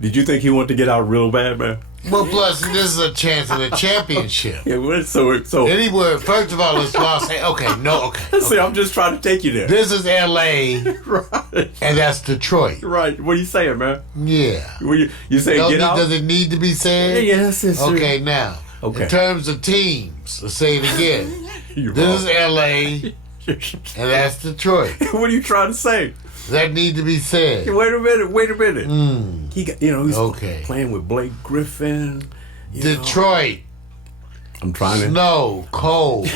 Did you think he wanted to get out real bad, man? Well, plus this is a chance at a championship. Yeah, so anywhere. First of all, it's Los Angeles. Okay. See, I'm just trying to take you there. This is L.A. Right, and that's Detroit. Right. What are you saying, man? Yeah. You saying get out? Does it need to be said? Yes, it's okay. True. Now, okay. In terms of teams, let's say it again. This is L.A. and that's Detroit. What are you trying to say? That need to be said. Wait a minute. He got, he's playing with Blake Griffin. Detroit. I'm trying to. Snow, cold.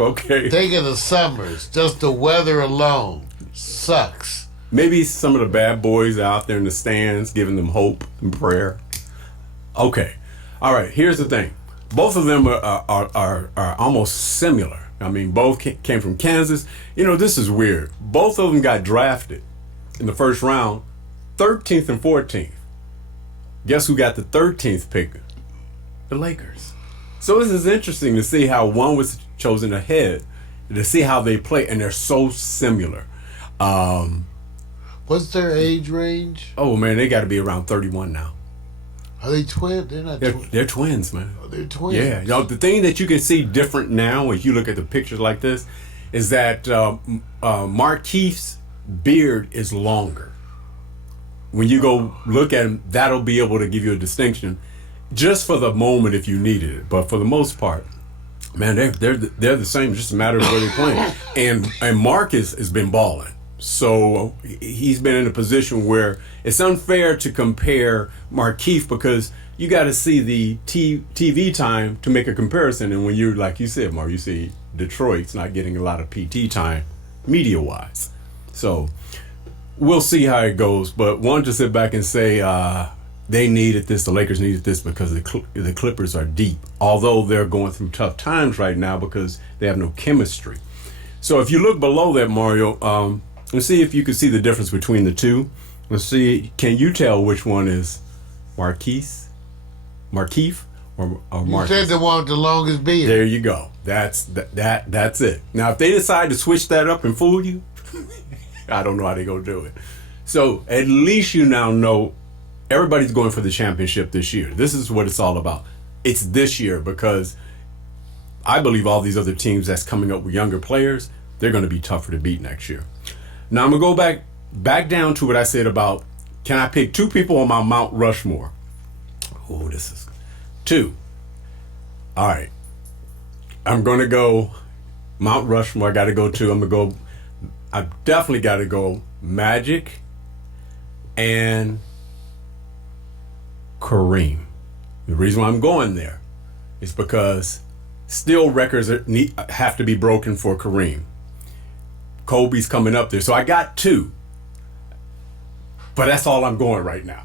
Okay. Think of the summers. Just the weather alone sucks. Maybe some of the bad boys out there in the stands giving them hope and prayer. Okay. All right. Here's the thing. Both of them are almost similar. I mean, both came from Kansas. This is weird. Both of them got drafted in the first round, 13th and 14th. Guess who got the 13th pick? The Lakers. So this is interesting to see how one was chosen ahead, to see how they play, and they're so similar. What's their age range? Oh, man, they got to be around 31 now. Are they twins? They're not twins. They're twins, man. Oh, they're twins. Yeah. The thing that you can see different now if you look at the pictures like this is that Marquise beard is longer. When you go look at him, that'll be able to give you a distinction just for the moment if you needed it. But for the most part, man, they're the same. It's just a matter of where they're playing. And Marcus has been balling. So he's been in a position where it's unfair to compare Markieff because you got to see the TV time to make a comparison. And when you're, like you said, Mark, you see Detroit's not getting a lot of PT time media-wise. So we'll see how it goes. But one to sit back and say they needed this, the Lakers needed this because the Clippers are deep, although they're going through tough times right now because they have no chemistry. So if you look below that, Mario, let's see if you can see the difference between the two. Let's see, can you tell which one is Markieff or You Marcus? said the one with the longest beard. There you go. That's it. Now, if they decide to switch that up and fool you, I don't know how they gonna do it. So at least you now know everybody's going for the championship this year. This is what it's all about. It's this year because I believe all these other teams that's coming up with younger players, they're going to be tougher to beat next year. Now I'm gonna go back down to what I said about can I pick two people on my Mount Rushmore? Oh, this is two. All right. I'm gonna go Mount Rushmore. I'm gonna go I've definitely got to go Magic and Kareem. The reason why I'm going there is because still records have to be broken for Kareem. Kobe's coming up there. So I got 2. But that's all I'm going right now.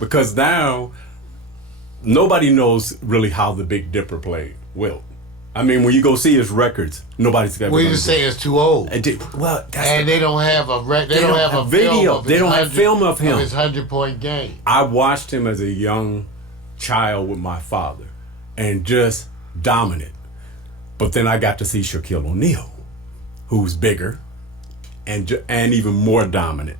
Because now nobody knows really how the Big Dipper played Wilt. I mean, when you go see his records, nobody's ever. Well, you say it's too old. Well, They don't have a they don't have a video. They don't have film of him. Of his 100-point game. I watched him as a young child with my father, and just dominant. But then I got to see Shaquille O'Neal, who's bigger, and even more dominant.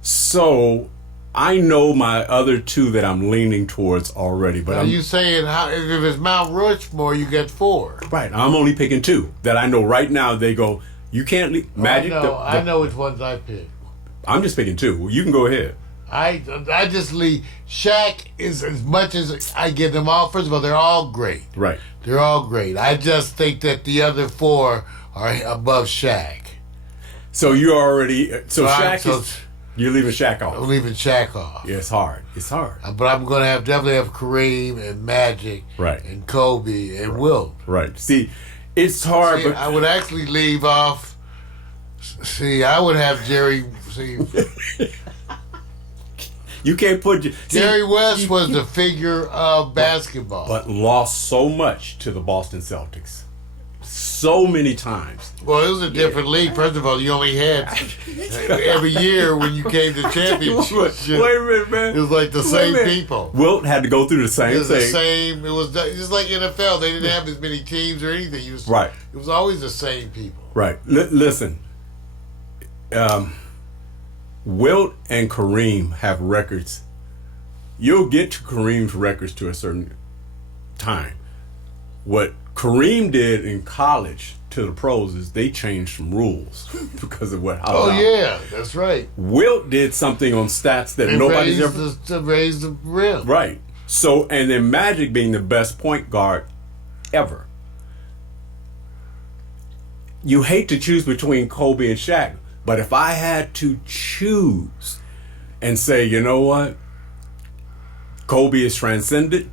So I know my other 2 that I'm leaning towards already. But are you saying if it's Mount Rushmore, you get 4? Right. I'm only picking 2 that I know right now. They go, you can't leave Magic. I know which ones I picked. I'm just picking 2. You can go ahead. I just leave. Shaq is, as much as I give them all. First of all, they're all great. Right. They're all great. I just think that the other 4 are above Shaq. So you already you're leaving Shaq off. I'm leaving Shaq off. Yeah, it's hard. It's hard. But I'm going to definitely have Kareem and Magic, right, and Kobe and Wilt. Right. See, it's hard. But I would actually leave off. See, I would have Jerry. See, you can't put Jerry West was the figure of basketball, but lost so much to the Boston Celtics. So many times. Well, it was a different league. First of all, you only had every year when you came to championship. Wait a minute, man. It was like the same people. Wilt had to go through the same thing. It was just like NFL. They didn't have as many teams or anything. Right. It was always the same people. Right. Listen. Wilt and Kareem have records. You'll get to Kareem's records to a certain time. What Kareem did in college to the pros is they changed some rules because of what. Yeah, that's right. Wilt did something on stats that nobody's ever to raise the rim. Right. So, and then Magic being the best point guard ever. You hate to choose between Kobe and Shaq, but if I had to choose and say, you know what, Kobe is transcended.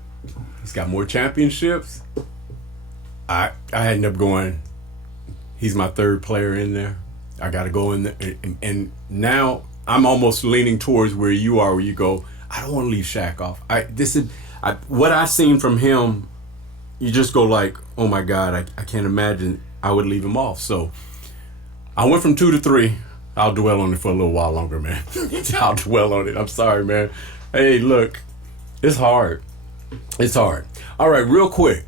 He's got more championships. I end up going, he's my 3rd player in there. I got to go in there. And now I'm almost leaning towards where you are, where you go, I don't want to leave Shaq off. What I've seen from him, you just go like, oh my God, I can't imagine I would leave him off. So I went from 2 to 3. I'll dwell on it for a little while longer, man. I'll dwell on it. I'm sorry, man. Hey, look, it's hard. It's hard. All right, real quick.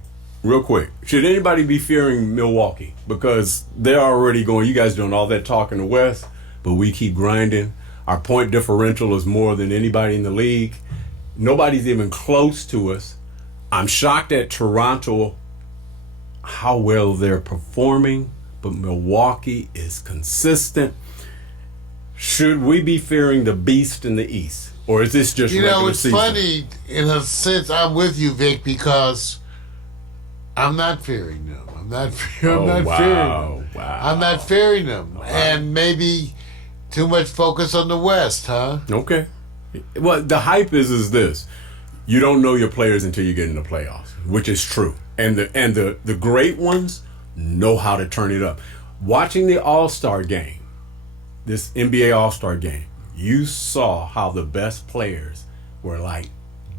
Should anybody be fearing Milwaukee? Because they're already going, you guys doing all that talk in the West, but we keep grinding. Our point differential is more than anybody in the league. Nobody's even close to us. I'm shocked at Toronto, how well they're performing, but Milwaukee is consistent. Should we be fearing the beast in the East? Or is this just regular season? It's funny, in a sense, I'm with you, Vic, because I'm not fearing them. I'm not fearing them. Wow. I'm not fearing them. Right. And maybe too much focus on the West, huh? Okay. Well, the hype is this. You don't know your players until you get in the playoffs, which is true. And the great ones know how to turn it up. Watching the All-Star game, this NBA All-Star game, you saw how the best players were like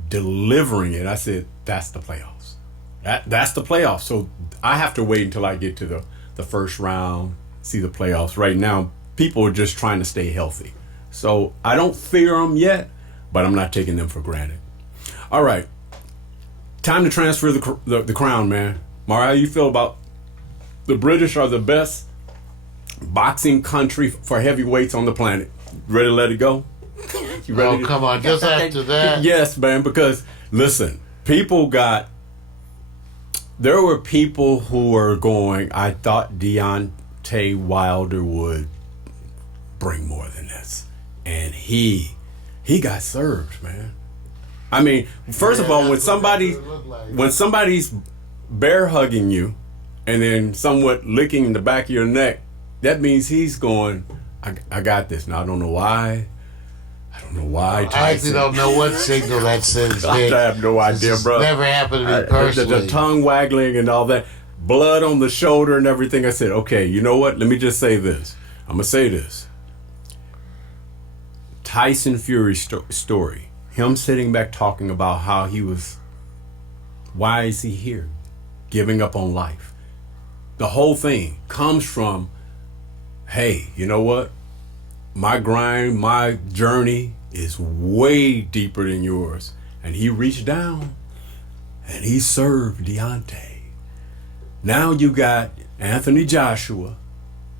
delivering it. I said, that's the playoffs. That's the playoffs. So I have to wait until I get to the first round, see the playoffs. Right now, people are just trying to stay healthy. So I don't fear them yet, but I'm not taking them for granted. All right. Time to transfer the crown, man. Mara, how you feel about the British are the best boxing country for heavyweights on the planet? Ready to let it go? You ready? Come on. Just after that. Yes, man, because listen, there were people who were going, I thought Deontay Wilder would bring more than this. And he got served, man. I mean, first of all, when somebody's bear hugging you and then somewhat licking the back of your neck, that means he's going, I got this. Now I don't know why. I don't know why. Tyson. I actually don't know what signal that sends. I have no idea, bro. Never happened to me personally. The tongue waggling and all that, blood on the shoulder and everything. I said, okay, you know what? Let me just say this. I'm gonna say this. Tyson Fury's story. Him sitting back talking about how he was. Why is he here? Giving up on life. The whole thing comes from, hey, you know what? My grind, my journey is way deeper than yours. And he reached down and he served Deontay. Now you got Anthony Joshua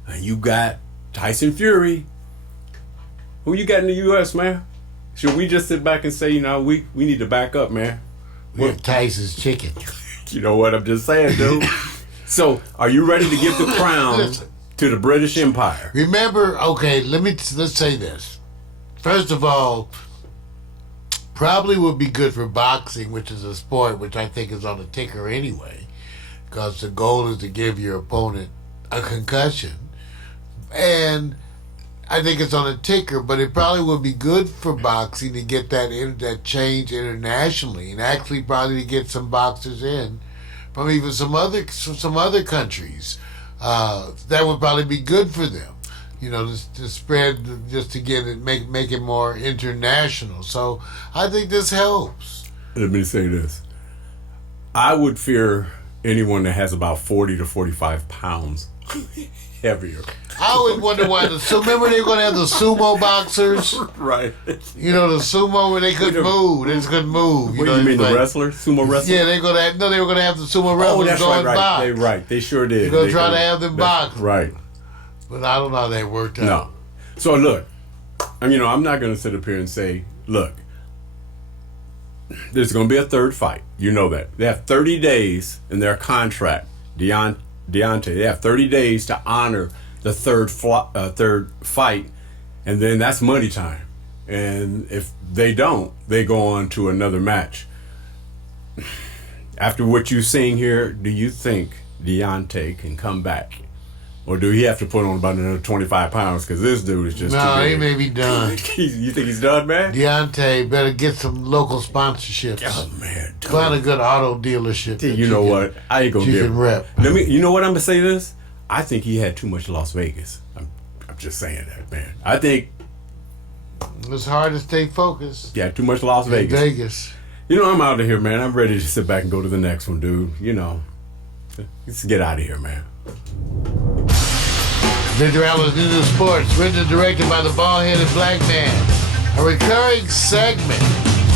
and you got Tyson Fury. Who you got in the U.S., man? Should we just sit back and say, you know, we need to back up, man? We have Tyson's chicken. You know what I'm just saying, dude? So, are you ready to give the crown to the British Empire? Remember, okay, let's say this. First of all, probably would be good for boxing, which is a sport which I think is on the ticker anyway, because the goal is to give your opponent a concussion. And I think it's on a ticker, but it probably would be good for boxing to get that change internationally, and actually probably to get some boxers in from even some other countries. That would probably be good for them, you know, to spread, just to get it, make it more international. So I think this helps. Let me say this: I would fear anyone that has about 40 to 45 pounds heavier. I always wonder why remember they were going to have the sumo boxers? Right. You know, the sumo where they couldn't move. They just couldn't move. What do you mean, the wrestlers? Sumo wrestlers? Yeah, they were going to have the sumo wrestlers box. Right. They sure did. They're going to try to have them box. Right. But I don't know how that worked out. No. So look, I'm not going to sit up here and say, look, there's going to be a third fight. You know that. They have 30 days in their contract. Deontay, they have 30 days to honor the third fight, and then that's money time. And if they don't, they go on to another match. After what you're seeing here, do you think Deontay can come back? Or do he have to put on about another 25 pounds? Because this dude is just no, too big. he may be done. You think he's done, man? Deontay better get some local sponsorships. Oh, man. Dude. Find a good auto dealership. You know what? I ain't going to get rep. You know what I'm going to say this? I think he had too much Las Vegas. I'm just saying that, man. I think it's hard to stay focused. Yeah, too much Las Vegas. You know, I'm out of here, man. I'm ready to sit back and go to the next one, dude. You know, let's get out of here, man. Victor Allen's New Sports, written and directed by the bald-headed black man. A recurring segment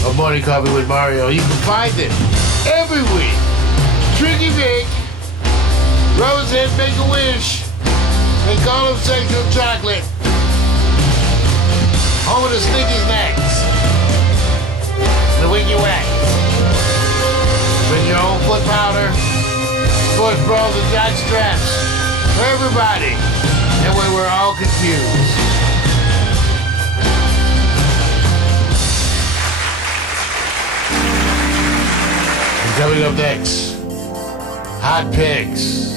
of Morning Coffee with Mario. You can find it every week. Tricky Vic, Rosehead Make-A-Wish, and Call him Sexual Chocolate. Home of the Sneaky Snacks. The Wiggy Wax. Bring your own foot powder, sports bras and jock straps for everybody. That way we're all confused. And coming up next, Hot Picks.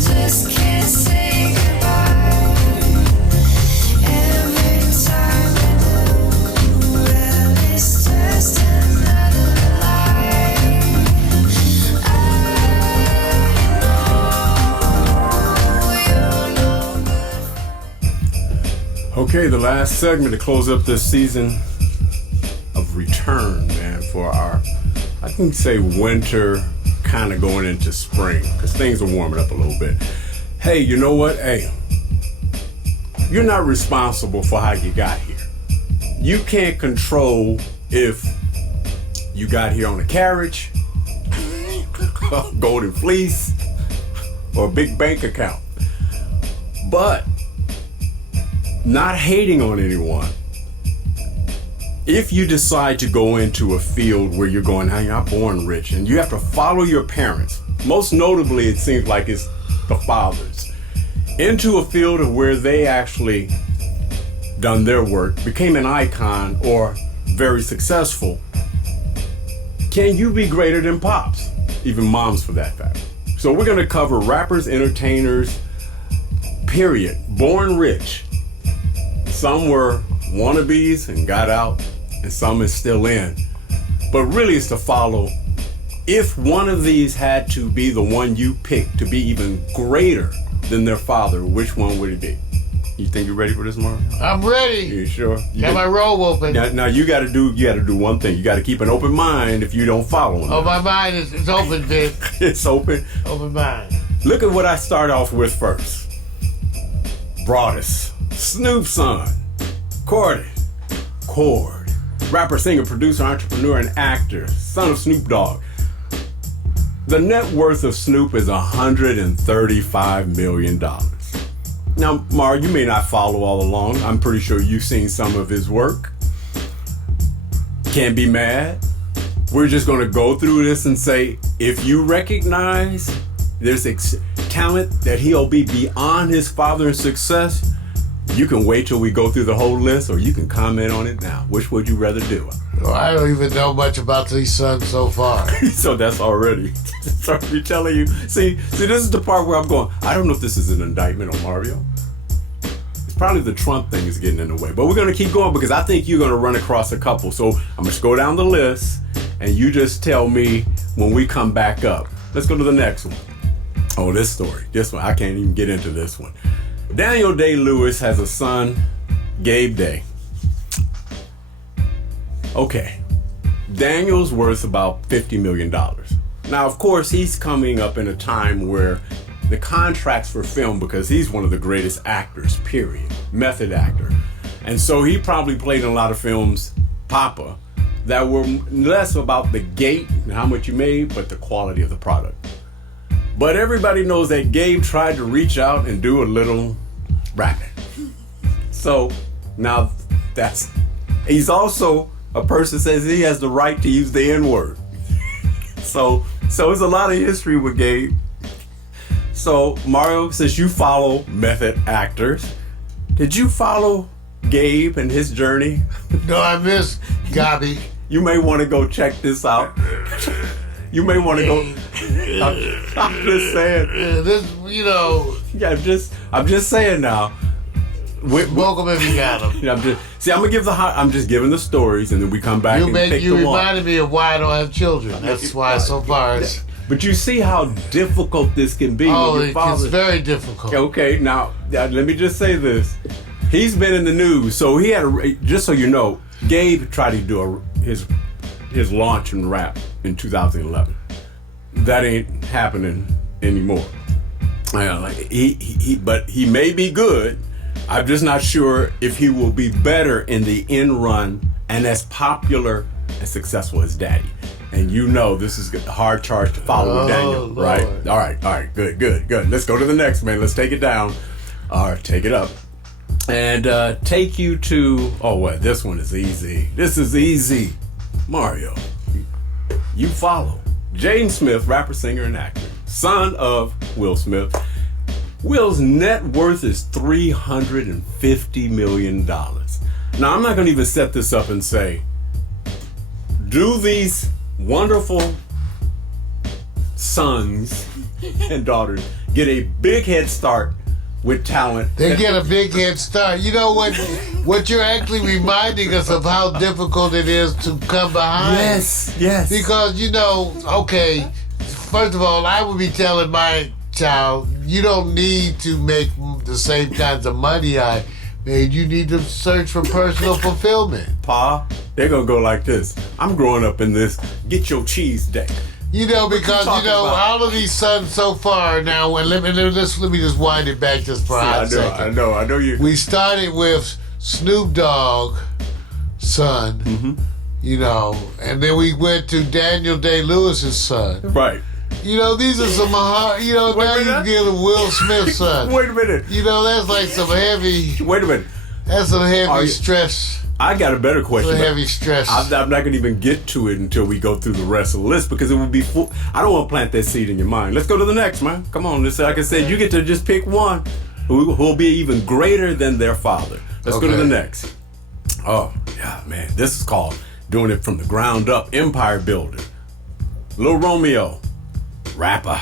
Just can't say goodbye. Every time I look, well, it's just another lie. I know you're no good. Okay, the last segment to close up this season of return, man, for our, I can say winter, kind of going into spring, because things are warming up a little bit. Hey, you know what? Hey, you're not responsible for how you got here. You can't control if you got here on a carriage, a golden fleece, or a big bank account. But not hating on anyone. If you decide to go into a field where you're going, hey, I'm born rich, and you have to follow your parents, most notably it seems like it's the fathers, into a field of where they actually done their work, became an icon or very successful, can you be greater than pops? Even moms for that fact. So we're gonna cover rappers, entertainers, period, born rich. Some were wannabes and got out, and some is still in. But really it's to follow, if one of these had to be the one you picked to be even greater than their father, which one would it be? You think you're ready for this, Mark? I'm ready. You sure? Got my robe open. Now you gotta do one thing. You gotta keep an open mind if you don't follow them. Oh, my mind is open, Vic. It's open. Open mind. Look at what I start off with first. Broadest. Snoop's son. Cord. Rapper, singer, producer, entrepreneur, and actor. Son of Snoop Dogg. The net worth of Snoop is $135 million. Now, Mar, you may not follow all along. I'm pretty sure you've seen some of his work. Can't be mad. We're just going to go through this and say, if you recognize there's talent that he'll be beyond his father's success, you can wait till we go through the whole list, or you can comment on it now. Which would you rather do? Well, I don't even know much about these sons so far. So that's already telling you. See, this is the part where I'm going, I don't know if this is an indictment on Mario. It's probably the Trump thing is getting in the way. But we're going to keep going because I think you're going to run across a couple. So I'm going to go down the list, and you just tell me when we come back up. Let's go to the next one. Oh, this story. This one, I can't even get into this one. Daniel Day-Lewis has a son, Gabe Day. Okay, Daniel's worth about $50 million. Now, of course, he's coming up in a time where the contracts for film, because he's one of the greatest actors, period, method actor. And so he probably played in a lot of films, Papa, that were less about the gate and how much you made, but the quality of the product. But everybody knows that Gabe tried to reach out and do a little rapping. So now he's also a person says he has the right to use the N-word. So there's a lot of history with Gabe. So Mario, since you follow method actors, did you follow Gabe and his journey? No, I missed Gabi. You may want to go check this out. You may want to go. I'm just saying. This, you know. Yeah, I'm just saying now. Welcome if you got them. I'm just giving the stories, and then we come back and pick You them up. reminded me of why I don't have children. That's why so far it's. But you see how difficult this can be. Oh, when your it's very difficult. Okay, now let me just say this. He's been in the news, so he had just so you know, Gabe tried to do his launch in rap in 2011. That ain't happening anymore. But he may be good. I'm just not sure if he will be better in the end run and as popular and successful as Daddy. And you know this is a hard charge to follow with Daniel, Lord. right? All right, good. Let's go to the next, man. Let's take it down. All right, take it up. And take you to, this one is easy. This is easy. Mario, you follow. Jaden Smith, rapper, singer, and actor. son of Will Smith. Will's net worth is $350 million. Now, I'm not going to even set this up and say, do these wonderful sons and daughters get a big head start with talent? They get a big head start. You know what you're actually reminding us of how difficult it is to come behind. Yes. Because, okay, first of all, I would be telling my child, you don't need to make the same kinds of money I made. You need to search for personal fulfillment. Pa, they're going to go like this. I'm growing up in this get your cheese day. Because all of these sons so far now, and let me just wind it back just for a hot second. I know you. We started with Snoop Dogg, son, and then we went to Daniel Day-Lewis's son. Right. These are some now you deal with Will Smith's son. Wait a minute. That's like some heavy. Wait a minute. That's some heavy stress. I got a better question. Some heavy stress. I'm not going to even get to it until we go through the rest of the list because it would be full. I don't want to plant that seed in your mind. Let's go to the next, man. Come on. Like I said, you get to just pick one who will be even greater than their father. Let's go to the next. Oh, yeah, man. This is called doing it from the ground up. Empire builder. Lil Romeo, rapper,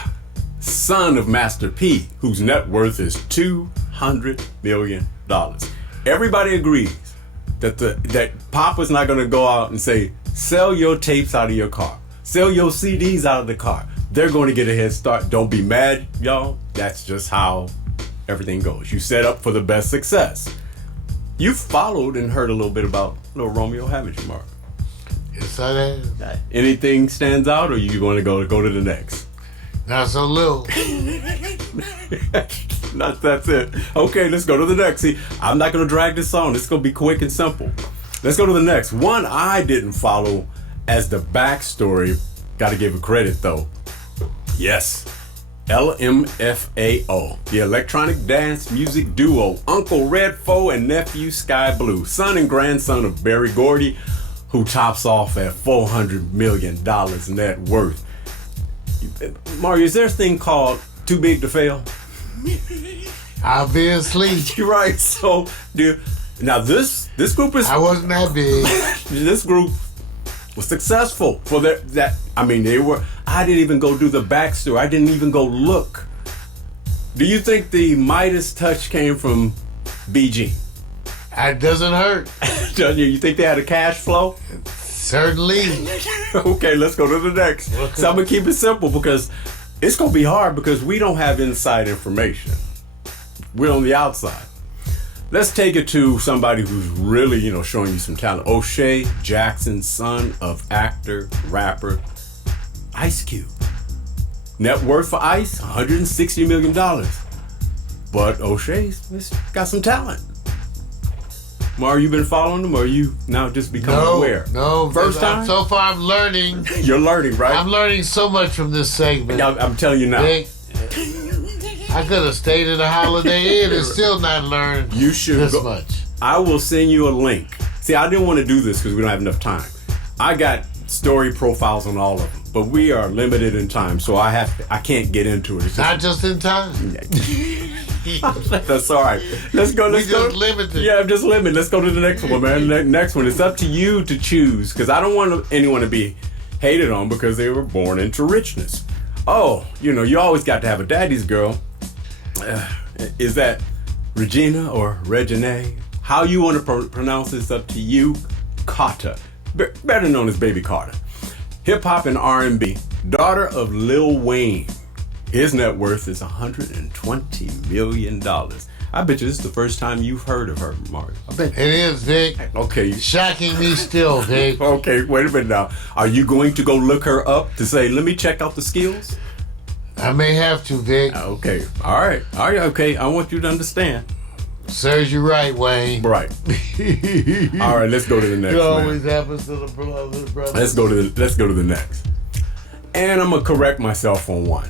son of Master P, whose net worth is $200 million. Everybody agrees that Papa's not going to go out and say, sell your tapes out of your car. Sell your CDs out of the car. They're going to get a head start. Don't be mad, y'all. That's just how everything goes. You set up for the best success. You followed and heard a little bit about Lil Romeo, haven't you, Mark? Yes, I have. Anything stands out, or you want to go to the next? Not so little. That's it. Okay, let's go to the next. See, I'm not going to drag this on. It's going to be quick and simple. Let's go to the next. One I didn't follow as the backstory. Got to give it credit, though. Yes. LMFAO, the electronic dance music duo, Uncle Redfo and nephew Sky Blue, son and grandson of Berry Gordy, who tops off at $400 million net worth. Mario, is there a thing called too big to fail? Obviously. You're right. So, now this group is. I wasn't that big. This group was successful for that. I mean, they were. I didn't even go do the backstory. I didn't even go look. Do you think the Midas touch came from BG? It doesn't hurt. You think they had a cash flow? Certainly. Okay, let's go to the next. Okay. So I'm going to keep it simple because it's going to be hard because we don't have inside information. We're on the outside. Let's take it to somebody who's really, showing you some talent. O'Shea Jackson, son of actor, rapper, Ice Cube. Net worth for Ice, $160 million. But O'Shea's got some talent. Mar, you been following them, or are you now just becoming aware? No. First time? So far, I'm learning. You're learning, right? I'm learning so much from this segment. I'm telling you now. I could have stayed at a Holiday Inn and still not learned this much. I will send you a link. See, I didn't want to do this because we don't have enough time. I got story profiles on all of them, but we are limited in time, so I can't get into it. Not just in time. That's all right. Let's go. We just limited. Yeah, I'm just limited. Let's go to the next one, man. Next one. It's up to you to choose because I don't want anyone to be hated on because they were born into richness. Oh, you always got to have a daddy's girl. Is that Regina or Regine? How you want to pronounce this, up to you. Carter, better known as Baby Carter. Hip hop and R&B, daughter of Lil Wayne. His net worth is $120 million. I bet you this is the first time you've heard of her, Mario. I bet. It is, Vic. Okay. Shocking me still, Vic. Okay, wait a minute now. Are you going to go look her up to say, let me check out the skills? I may have to, Vic. Okay. All right. Okay. I want you to understand. Serves you right, Wayne. Right. All right. Let's go to the next. It always happens to the brother. Let's go to the next. And I'm gonna correct myself on one.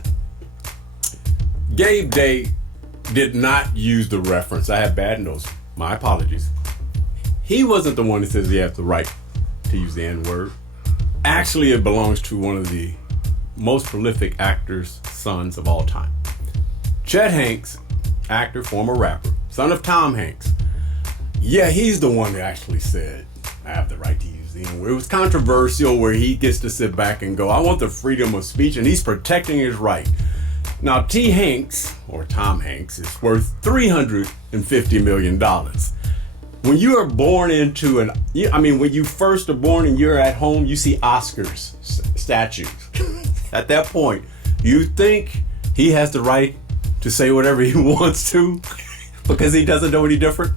Gabe Day did not use the reference. I have bad notes. My apologies. He wasn't the one that says he has the right to use the N-word. Actually, it belongs to one of the most prolific actors, sons of all time. Chet Hanks, actor, former rapper, son of Tom Hanks. Yeah, he's the one that actually said, I have the right to use the N-word. It was controversial where he gets to sit back and go, I want the freedom of speech, and he's protecting his right. Now, T. Hanks, or Tom Hanks, is worth $350 million. When you are born into when you first are born and you're at home, you see Oscars statues. At that point, you think he has the right to say whatever he wants to because he doesn't know any different?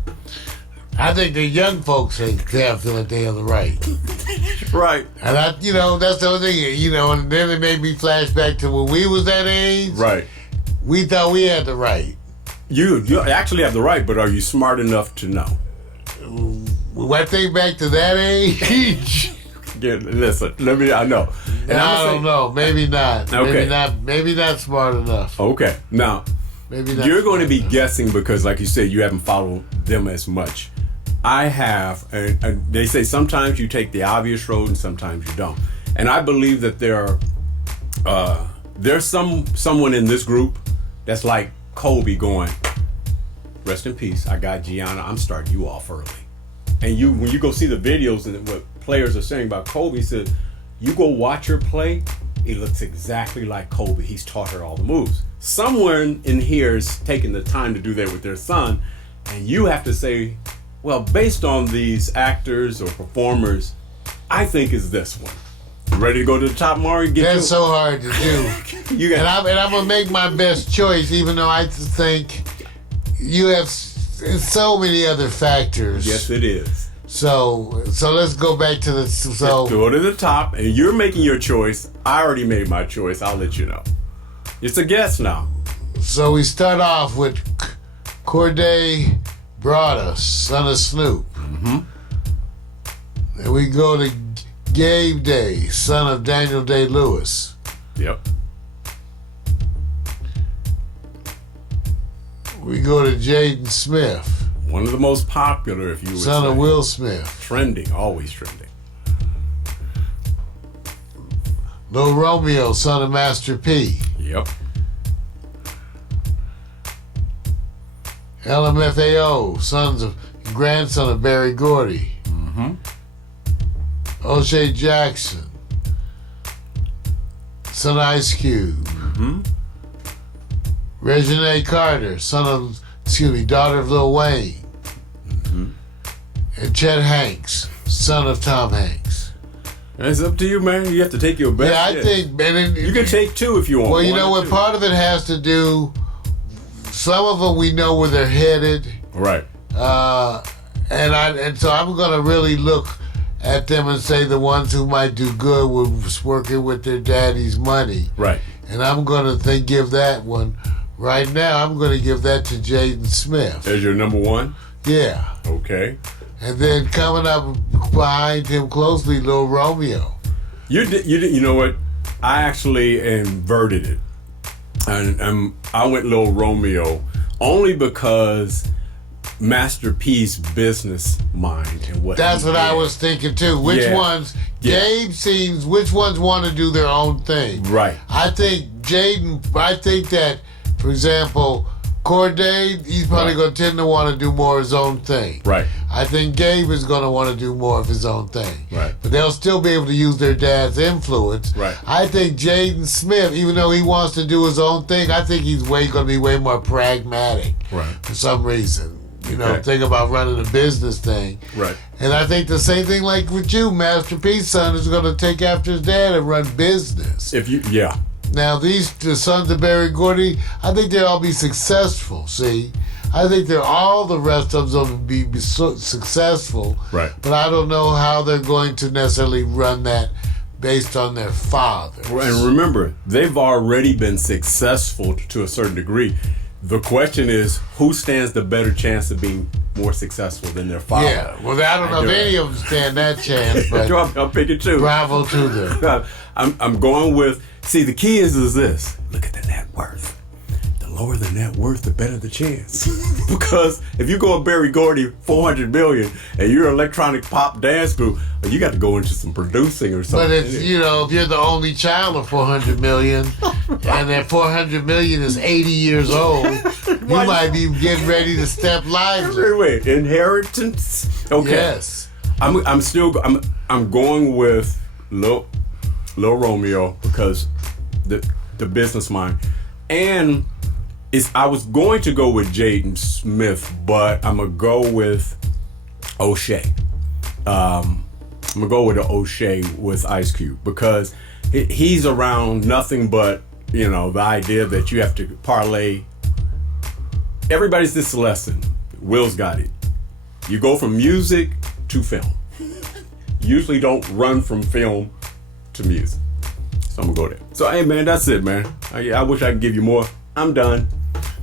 I think the young folks feel like they have the right. Right. And that's the only thing, and then it made me flash back to when we was that age. Right. We thought we had the right. You actually have the right, but are you smart enough to know? When I think back to that age. Listen, I know. And I don't know. Maybe not. Okay. Maybe not smart enough. Okay. Now, maybe not you're going to be enough. guessing because, like you said, you haven't followed them as much. I have, and they say sometimes you take the obvious road and sometimes you don't. And I believe that there's someone in this group that's like Kobe going, rest in peace, I got Gianna, I'm starting you off early. And when you go see the videos and what players are saying about Kobe, he said, you go watch her play, it looks exactly like Kobe. He's taught her all the moves. Someone in here is taking the time to do that with their son, and you have to say, well, based on these actors or performers, I think it's this one. You ready to go to the top, Maury? That's so hard to do. And I'm going to make my best choice, even though I think you have so many other factors. Yes, it is. So let's go back to Let's go to the top, and you're making your choice. I already made my choice. I'll let you know. It's a guess now. So we start off with Corday Broaddus, son of Snoop. Mm-hmm. And we go to Gabe Day, son of Daniel Day-Lewis. Yep. We go to Jaden Smith. One of the most popular, if you would son say. of Will Smith. Trending, always trending. Lil Romeo, son of Master P. Yep. LMFAO, grandson of Barry Gordy. Mm-hmm. O'Shea Jackson, son of Ice Cube. Mm-hmm. Reginae Carter, daughter of Lil Wayne. Mm-hmm. And Chet Hanks, son of Tom Hanks. It's up to you, man. You have to take your best. Yeah, I think, man. You can take two if you want. Well, you know what? Part of it has to do. Some of them we know where they're headed. Right. And so I'm gonna really look at them and say the ones who might do good was working with their daddy's money. Right. And I'm gonna give that one. Right now, I'm gonna give that to Jaden Smith. As your number one? Yeah. Okay. And then coming up behind him closely, Lil Romeo. You know what? I actually inverted it. And I went Lil Romeo only because Master P's business mind and what That's what I did. was thinking too. Which ones? Yeah. Gabe seems. Which ones want to do their own thing? Right. I think Jaden. I think that, for example, Corday, he's probably going to tend to want to do more of his own thing. Right. I think Gabe is going to want to do more of his own thing. Right. But they'll still be able to use their dad's influence. Right. I think Jaden Smith, even though he wants to do his own thing, I think he's going to be way more pragmatic. Right. For some reason. Okay. Think about running a business thing. Right. And I think the same thing like with you, Master P's son is going to take after his dad and run business. Now, the sons of Barry Gordy, I think they'll all be successful, see? I think all the rest of them will be successful. Right. But I don't know how they're going to necessarily run that based on their father. And remember, they've already been successful to a certain degree. The question is, who stands the better chance of being more successful than their father? Yeah, well, I don't know if any of them stand that chance, but I'm picking two. Bravo to them. I'm going with, see, the key is this. Look at the net worth. The lower the net worth, the better the chance. Because if you go and Barry Gordy 400 million and you're an electronic pop dance group, you got to go into some producing or something. But it's, if you're the only child of 400 million and that 400 million is 80 years old, you might be getting ready to step lively. Wait, inheritance? Okay. Yes. I'm going with Lil Romeo because the business mind. And I was going to go with Jaden Smith, but I'm going to go with O'Shea. I'm going to go with the O'Shea with Ice Cube because he's around nothing but, the idea that you have to parlay. Everybody's this lesson. Will's got it. You go from music to film. Usually don't run from film to music. So I'm going to go there. So, hey, man, that's it, man. I wish I could give you more. I'm done.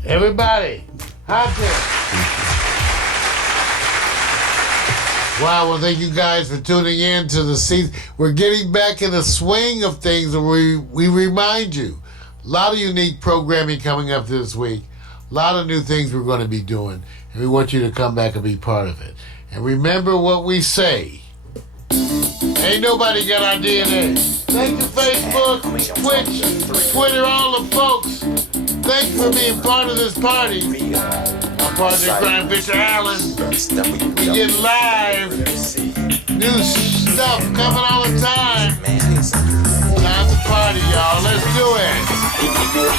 Everybody, hot tip. Wow, well, thank you guys for tuning in to the season. We're getting back in the swing of things, and we remind you, a lot of unique programming coming up this week, a lot of new things we're going to be doing, and we want you to come back and be part of it. And remember what we say. Ain't nobody got our DNA. Thank you, Facebook, Twitch, Twitter, all the folks. Thank you for being part of this party. My partner, Brian Fisher Allen. We get live, new stuff coming all the time. Time to party, y'all. Let's do it.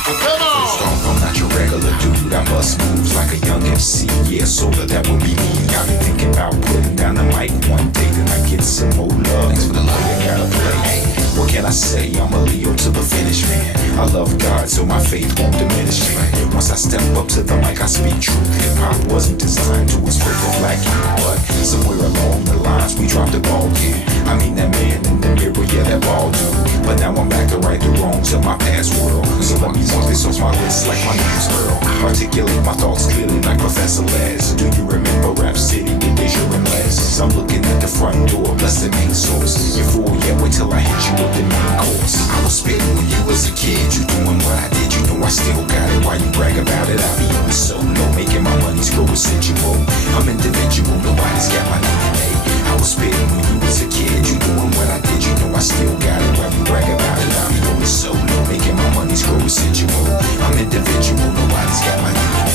Come on. I'm not your regular dude. I bust moves like a young MC. Yeah, sorta, that would be me. I've been thinking about putting down the mic one day, then I get some more love. Thanks for the love I gotta play. What can I say? I'm a Leo to the finish, man. I love God, so my faith won't diminish, man. Once I step up to the mic, I speak truth. Hip-hop wasn't designed to express for black youth, but somewhere along the lines, we dropped the ball, yeah. I mean, that man in the mirror, yeah, that ball dude. But now I'm back to right the wrongs of my past world. So let me walk this off my list like my name's Earl. Articulate my thoughts clearly like Professor Les. Do you remember Rap City with Deja and Les? I'm looking at the front door, bless the main source. You're full, yeah, wait till I hit you with the main course. I was spitting when you was a kid, you doing what I did, you know I still got it. Why you brag about it? I be on the solo, making my money grow residual. I'm individual, nobody's got my DNA. I was spitting when you was a kid, you doing what I did, you know I still got it. Why you brag about it? I be on the solo, making my money grow residual. I'm individual, nobody's got my DNA.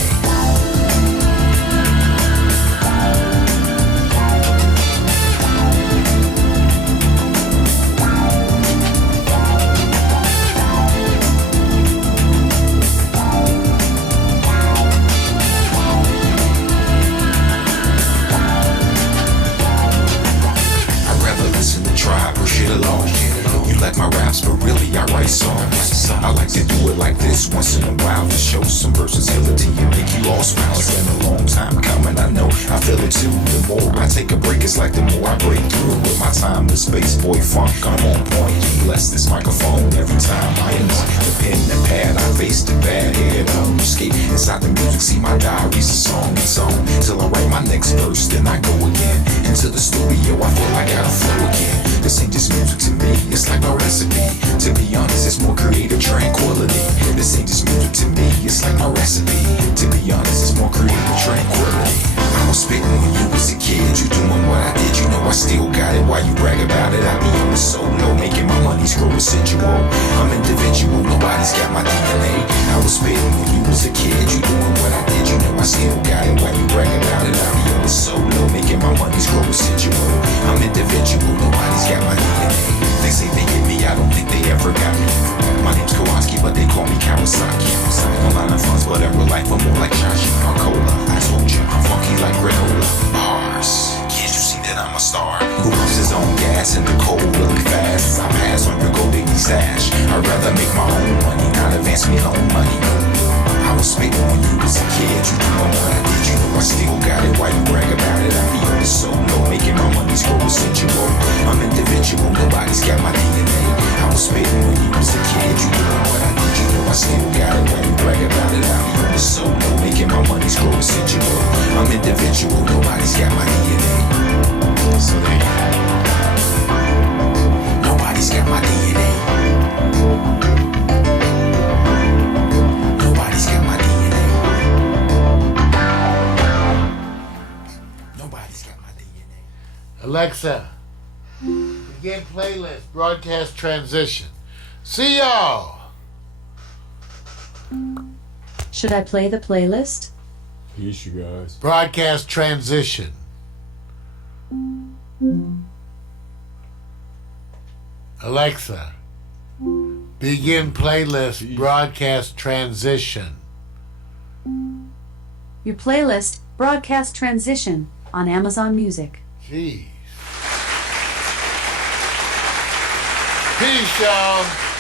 Like my raps, but really I write songs. I like to do it like this once in a while to show some versatility and make you all smile. It's been a long time coming, I know, I feel it too. The more I take a break, it's like the more I break through. With my time, the space boy funk, I'm on point. Bless this microphone every time I enter. The pen and pad, I face the bad head. I'm escape inside the music, see my diary's a song it's on. Till I write my next verse, then I go again. Into the studio, I feel I gotta flow again. This ain't just music to me, it's like my recipe. To be honest, it's more creative tranquility. This ain't just music to me, it's like my recipe. To be honest, it's more creative tranquility. I was spitting when you was a kid, you doing what I did, you know I still got it. Why you brag about it? I be on the solo, making my money grow residual. I'm individual, nobody's got my DNA. I was spitting when you was a kid, you doing what I did, you know I still got it. Why you brag about it? I be on the solo, making my money grow residual. I'm individual, nobody's got my DNA. They say they get me, I don't think they ever got me. My name's Kowalski, but they call me Kawasaki. No line of funds, but in real life I'm more like Chachi or Cola. I told you, I'm funky like granola. Bars, can't you see that I'm a star? Who puts his own gas in the cold really fast? I pass on your golden stash. I'd rather make my own money, not advance me loan money. I was spitting when you was a kid, you doing what I did, you know I still got it. Why you brag about it? I be on the solo, making my money grow residual. I'm individual, nobody's got my DNA. I was spitting when you was a kid, you doing what I did, you know I still got it. Why you brag about it? I be on the solo, making my money grow residual. I'm individual, nobody's got my DNA. So there you have it. Nobody's got my DNA. Nobody's got my DNA. Alexa, begin playlist, broadcast transition. See y'all. Should I play the playlist? Peace, you guys. Broadcast transition. Alexa, begin playlist, broadcast transition. Your playlist, broadcast transition on Amazon Music. Jeez. Peace, y'all.